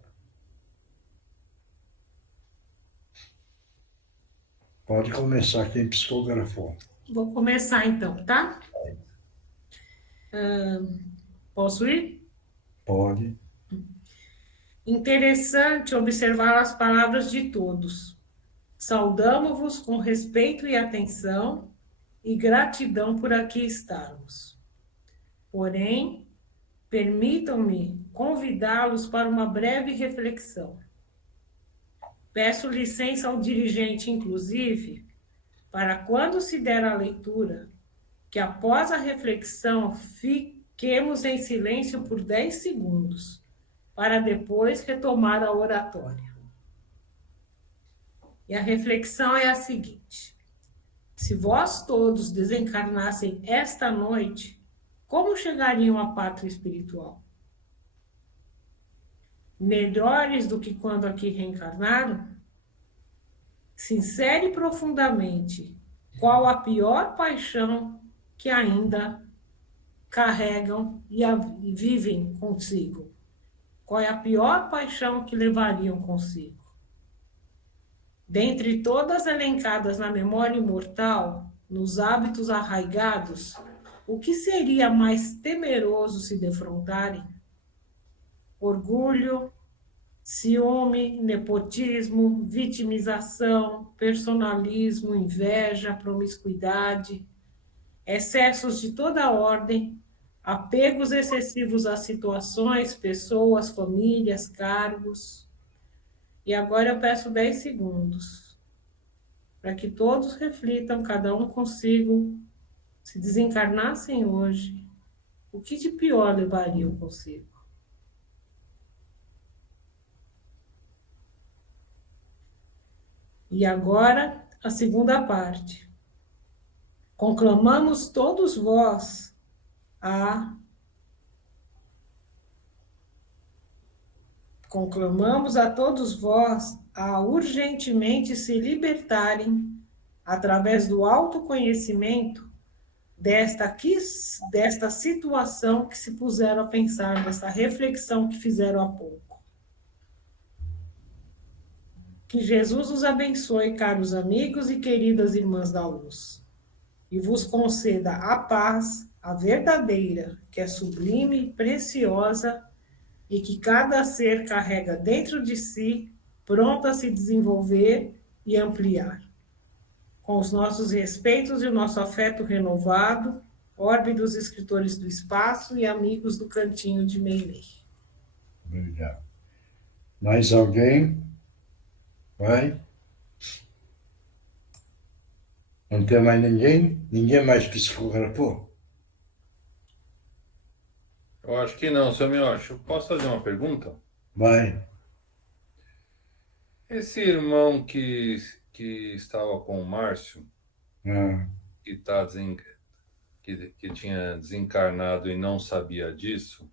Pode começar quem psicografou. Vou começar então, tá? Posso ir? Pode. Interessante observar as palavras de todos. Saudamo-vos com respeito e atenção e gratidão por aqui estarmos. Porém, permitam-me convidá-los para uma breve reflexão. Peço licença ao dirigente, inclusive, para quando se der a leitura, que após a reflexão fiquemos em silêncio por 10 segundos, para depois retomar a oratória. E a reflexão é a seguinte: se vós todos desencarnassem esta noite, como chegariam à pátria espiritual? Melhores do que quando aqui reencarnaram? Sincere profundamente qual a pior paixão que ainda carregam e vivem consigo. Qual é a pior paixão que levariam consigo? Dentre todas elencadas na memória imortal, nos hábitos arraigados, o que seria mais temeroso se defrontarem? Orgulho, ciúme, nepotismo, vitimização, personalismo, inveja, promiscuidade, excessos de toda ordem, apegos excessivos a situações, pessoas, famílias, cargos. E agora eu peço 10 segundos para que todos reflitam, cada um consigo, se desencarnassem hoje, o que de pior levariam consigo? E agora, a segunda parte. Conclamamos todos vós Conclamamos a todos vós a urgentemente se libertarem, através do autoconhecimento, desta situação que se puseram a pensar, dessa reflexão que fizeram há pouco. Que Jesus os abençoe, caros amigos e queridas irmãs da luz, e vos conceda a paz, a verdadeira, que é sublime e preciosa, e que cada ser carrega dentro de si, pronto a se desenvolver e ampliar. Com os nossos respeitos e o nosso afeto renovado, orbe dos escritores do espaço e amigos do Cantinho de Meilei. Obrigado. Mais alguém? Vai? Não tem mais ninguém? Ninguém mais psicografou? Eu acho que não, seu Miocho. Posso fazer uma pergunta? Vai. Esse irmão que estava com o Márcio, que tinha desencarnado e não sabia disso,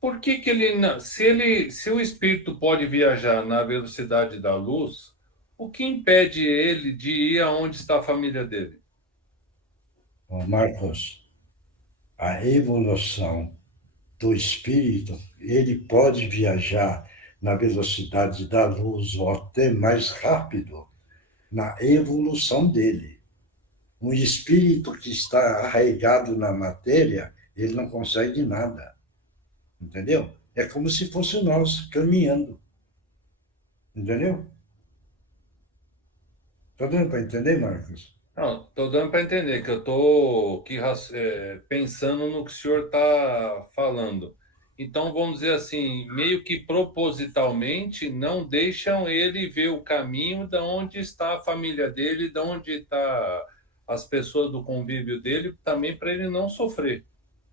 por que ele não... Se o espírito pode viajar na velocidade da luz, o que impede ele de ir aonde está a família dele? Marcos, a evolução do espírito, ele pode viajar na velocidade da luz ou até mais rápido na evolução dele. Um espírito que está arraigado na matéria, ele não consegue nada. Entendeu? É como se fosse nós caminhando. Entendeu? Está dando para entender, Marcos? Não, estou dando para entender, que eu estou aqui pensando no que o senhor está falando. Então, vamos dizer assim, meio que propositalmente não deixam ele ver o caminho de onde está a família dele, de onde estão as pessoas do convívio dele, também para ele não sofrer.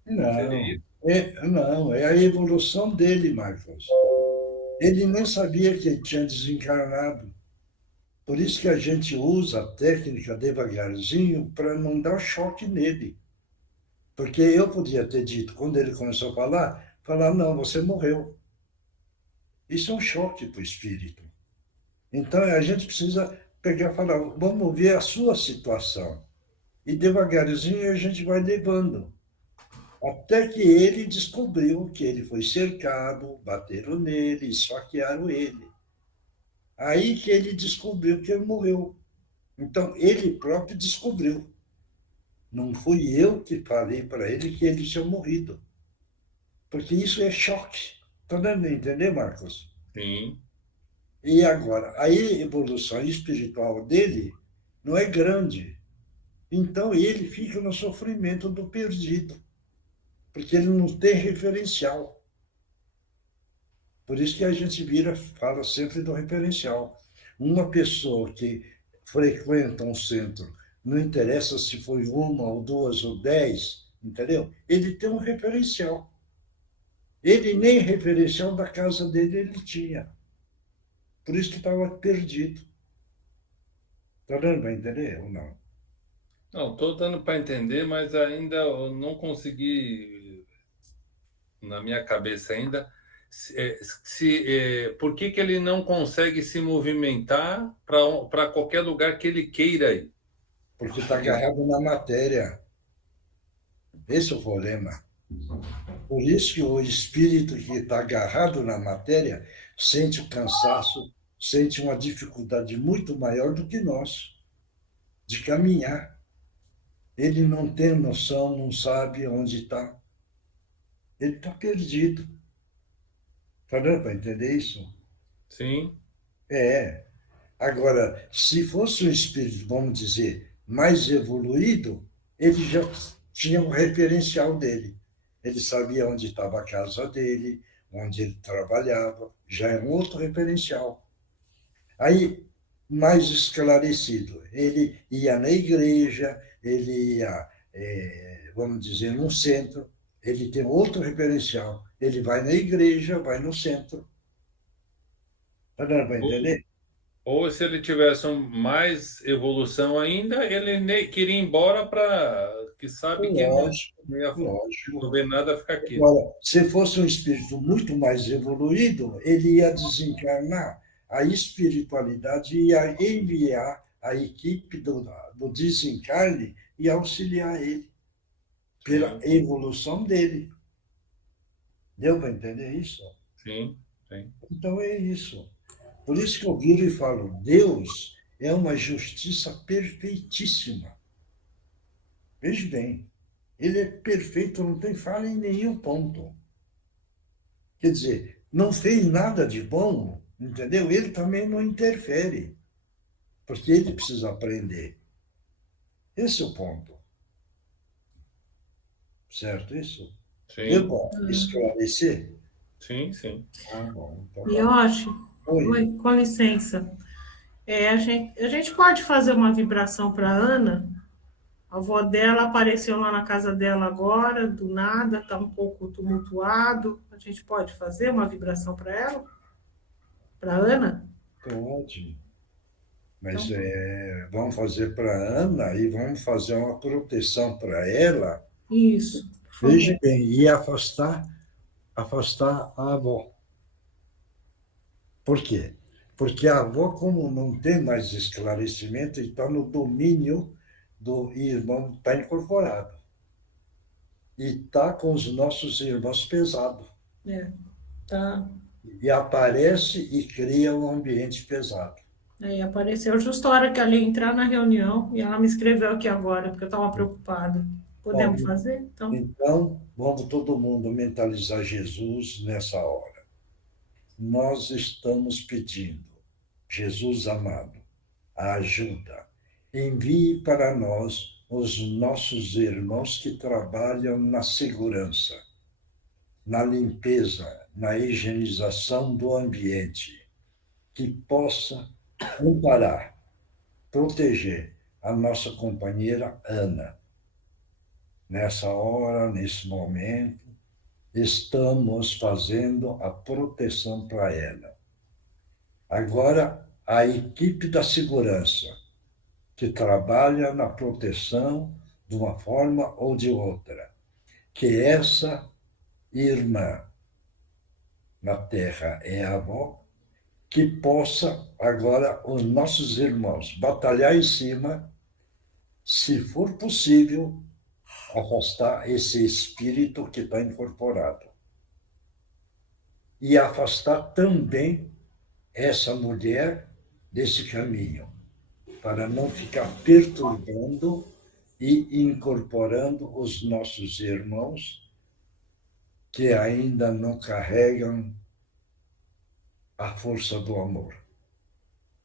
Não, é a evolução dele, Marcos. Ele nem sabia que ele tinha desencarnado. Por isso que a gente usa a técnica devagarzinho para não dar choque nele. Porque eu podia ter dito, quando ele começou a falar, não, você morreu. Isso é um choque para o espírito. Então, a gente precisa pegar e falar, vamos ver a sua situação. E devagarzinho a gente vai levando. Até que ele descobriu que ele foi cercado, bateram nele, esfaquearam ele. Aí que ele descobriu que ele morreu. Então, ele próprio descobriu. Não fui eu que falei para ele que ele tinha morrido. Porque isso é choque. Está dando a entender, Marcos? Sim. E agora, a evolução espiritual dele não é grande. Então, ele fica no sofrimento do perdido. porque ele não tem referencial. Por isso que a gente fala sempre do referencial. Uma pessoa que frequenta um centro, não interessa se foi uma ou duas ou 10, entendeu? Ele tem um referencial. Ele nem referencial da casa dele ele tinha. Por isso que estava perdido. Está dando para entender ou não? Não, estou dando para entender, mas ainda eu não consegui, na minha cabeça ainda, por que ele não consegue se movimentar para qualquer lugar que ele queira ir? Porque está agarrado na matéria. Esse é o problema. Por isso que o espírito que está agarrado na matéria sente o cansaço, sente uma dificuldade muito maior do que nós de caminhar. Ele não tem noção, não sabe onde está. Ele está perdido. Está dando para entender isso? Sim. É. Agora, se fosse um espírito, vamos dizer, mais evoluído, ele já tinha um referencial dele. Ele sabia onde estava a casa dele, onde ele trabalhava, já é um outro referencial. Aí, mais esclarecido, ele ia na igreja, ele ia, vamos dizer, num centro, ele tem outro referencial. Ele vai na igreja, vai no centro. Está dando para entender? Ou se ele tivesse mais evolução ainda, ele queria ir embora para que sabe que não ia resolver nada ficar aqui. Agora, se fosse um espírito muito mais evoluído, ele ia desencarnar. A espiritualidade ia enviar a equipe do desencarne e auxiliar ele pela evolução dele. Deu para entender isso? Sim, sim. Então é isso. Por isso que eu viro e falo, Deus é uma justiça perfeitíssima. Veja bem, ele é perfeito, não tem falha em nenhum ponto. Quer dizer, não fez nada de bom, entendeu? Ele também não interfere, porque ele precisa aprender. Esse é o ponto. Certo isso? Sim. Deu para esclarecer? Sim, sim. Bom, então, Yoshi, oi, com licença. A gente pode fazer uma vibração para a Ana? A avó dela apareceu lá na casa dela agora, do nada, está um pouco tumultuado. A gente pode fazer uma vibração para ela? Para a Ana? Pode. Mas então, vamos fazer para a Ana e vamos fazer uma proteção para ela. Isso. Veja bem, e afastar a avó. Por quê? Porque a avó, como não tem mais esclarecimento, está no domínio do irmão, está incorporado. E está com os nossos irmãos pesados. Tá. E aparece e cria um ambiente pesado. Aí apareceu justo a hora que ela ia entrar na reunião e ela me escreveu aqui agora, porque eu estava preocupada. Podemos fazer? Então, vamos todo mundo mentalizar Jesus nessa hora. Nós estamos pedindo, Jesus amado, a ajuda. Envie para nós os nossos irmãos que trabalham na segurança, na limpeza, na higienização do ambiente, que possa amparar, proteger a nossa companheira Ana. Nessa hora, nesse momento, estamos fazendo a proteção para ela. Agora, a equipe da segurança, que trabalha na proteção de uma forma ou de outra, que essa irmã na Terra é a avó, que possa agora os nossos irmãos batalhar em cima, se for possível, afastar esse espírito que está incorporado. E afastar também essa mulher desse caminho, para não ficar perturbando e incorporando os nossos irmãos que ainda não carregam a força do amor.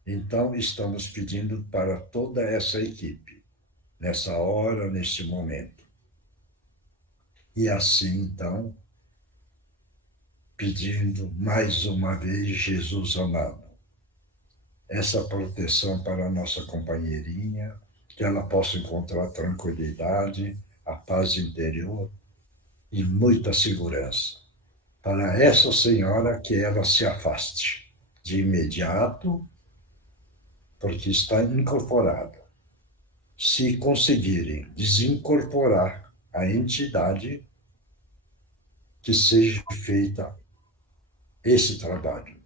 Então, estamos pedindo para toda essa equipe, nessa hora, neste momento. E assim, então, pedindo mais uma vez, Jesus amado, essa proteção para a nossa companheirinha, que ela possa encontrar tranquilidade, a paz interior e muita segurança. Para essa senhora, que ela se afaste de imediato, porque está incorporada. Se conseguirem desincorporar a entidade, que seja feita esse trabalho.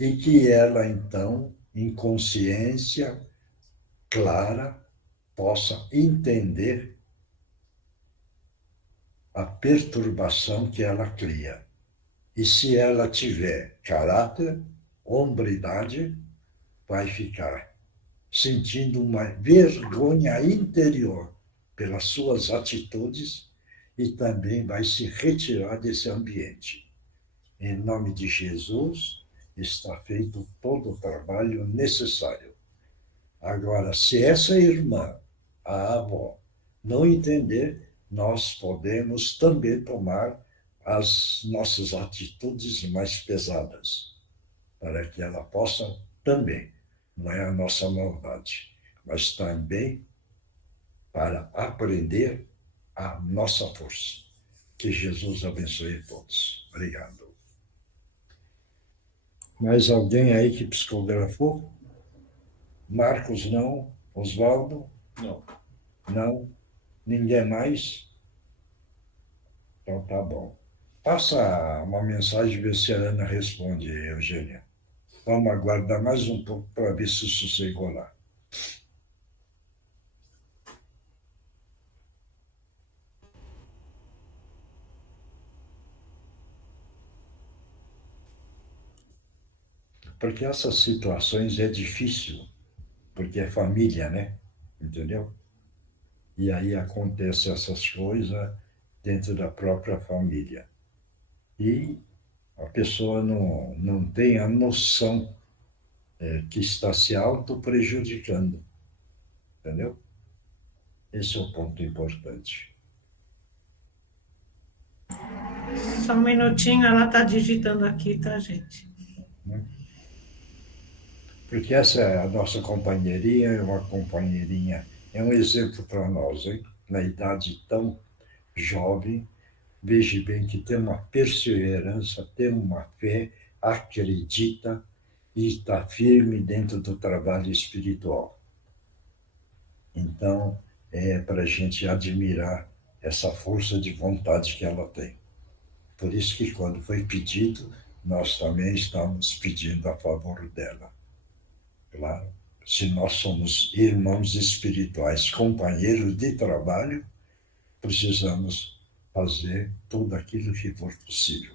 E que ela, então, em consciência clara, possa entender a perturbação que ela cria. E se ela tiver caráter, hombridade, vai ficar sentindo uma vergonha interior pelas suas atitudes e também vai se retirar desse ambiente. Em nome de Jesus, está feito todo o trabalho necessário. Agora, se essa irmã, a avó, não entender, nós podemos também tomar as nossas atitudes mais pesadas, para que ela possa também, não é a nossa maldade, mas também para aprender a nossa força. Que Jesus abençoe todos. Obrigado. Mais alguém aí que psicografou? Marcos, não? Oswaldo? Não. Não? Ninguém mais? Então tá bom. Passa uma mensagem, ver se a Ana responde, Eugênia. Vamos aguardar mais um pouco para ver se sossegou lá. Porque essas situações é difícil, porque é família, né? Entendeu? E aí acontecem essas coisas dentro da própria família. E a pessoa não tem a noção que está se auto-prejudicando. Entendeu? Esse é o ponto importante. Só um minutinho, ela está digitando aqui, tá, gente? Porque essa é a nossa companheirinha, é uma companheirinha, é um exemplo para nós, hein? Na idade tão jovem, veja bem que tem uma perseverança, tem uma fé, acredita e está firme dentro do trabalho espiritual. Então, é para a gente admirar essa força de vontade que ela tem. Por isso que quando foi pedido, nós também estamos pedindo a favor dela. Claro, se nós somos irmãos espirituais, companheiros de trabalho, precisamos fazer tudo aquilo que for possível.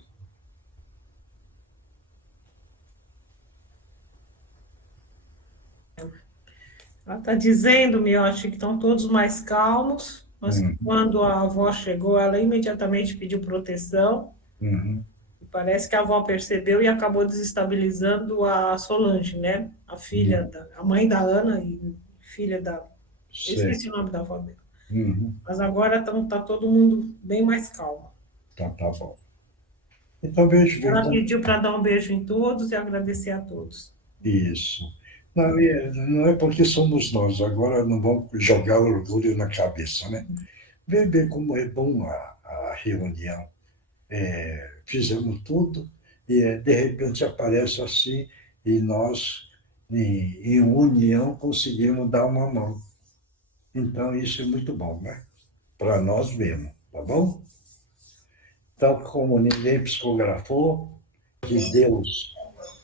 Ela está dizendo, Miochi, que estão todos mais calmos, mas quando a avó chegou, ela imediatamente pediu proteção. E parece que a avó percebeu e acabou desestabilizando a Solange, né? A filha, a mãe da Ana e filha da... Eu esqueci o nome da avó dela. Mas agora está todo mundo bem mais calmo. Tá bom. Então, vejo. Ela pediu para dar um beijo em todos e agradecer a todos. Isso. Não é porque somos nós, agora não vamos jogar orgulho na cabeça, né? Vê bem como é bom a reunião. Fizemos tudo e de repente aparece assim e nós, em união, conseguimos dar uma mão. Então, isso é muito bom, né? Para nós mesmos, tá bom? Então, como ninguém psicografou, que Deus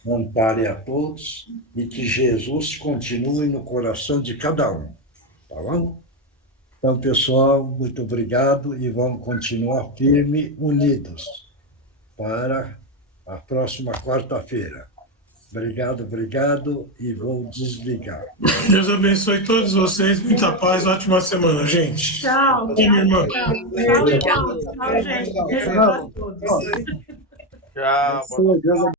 ampare a todos e que Jesus continue no coração de cada um, tá bom? Então, pessoal, muito obrigado e vamos continuar firme, unidos, para a próxima quarta-feira. Obrigado, e vou desligar. Deus abençoe todos vocês, muita paz, ótima semana, gente. Tchau, minha irmã. Tchau, gente. Beijo para todos. Tchau.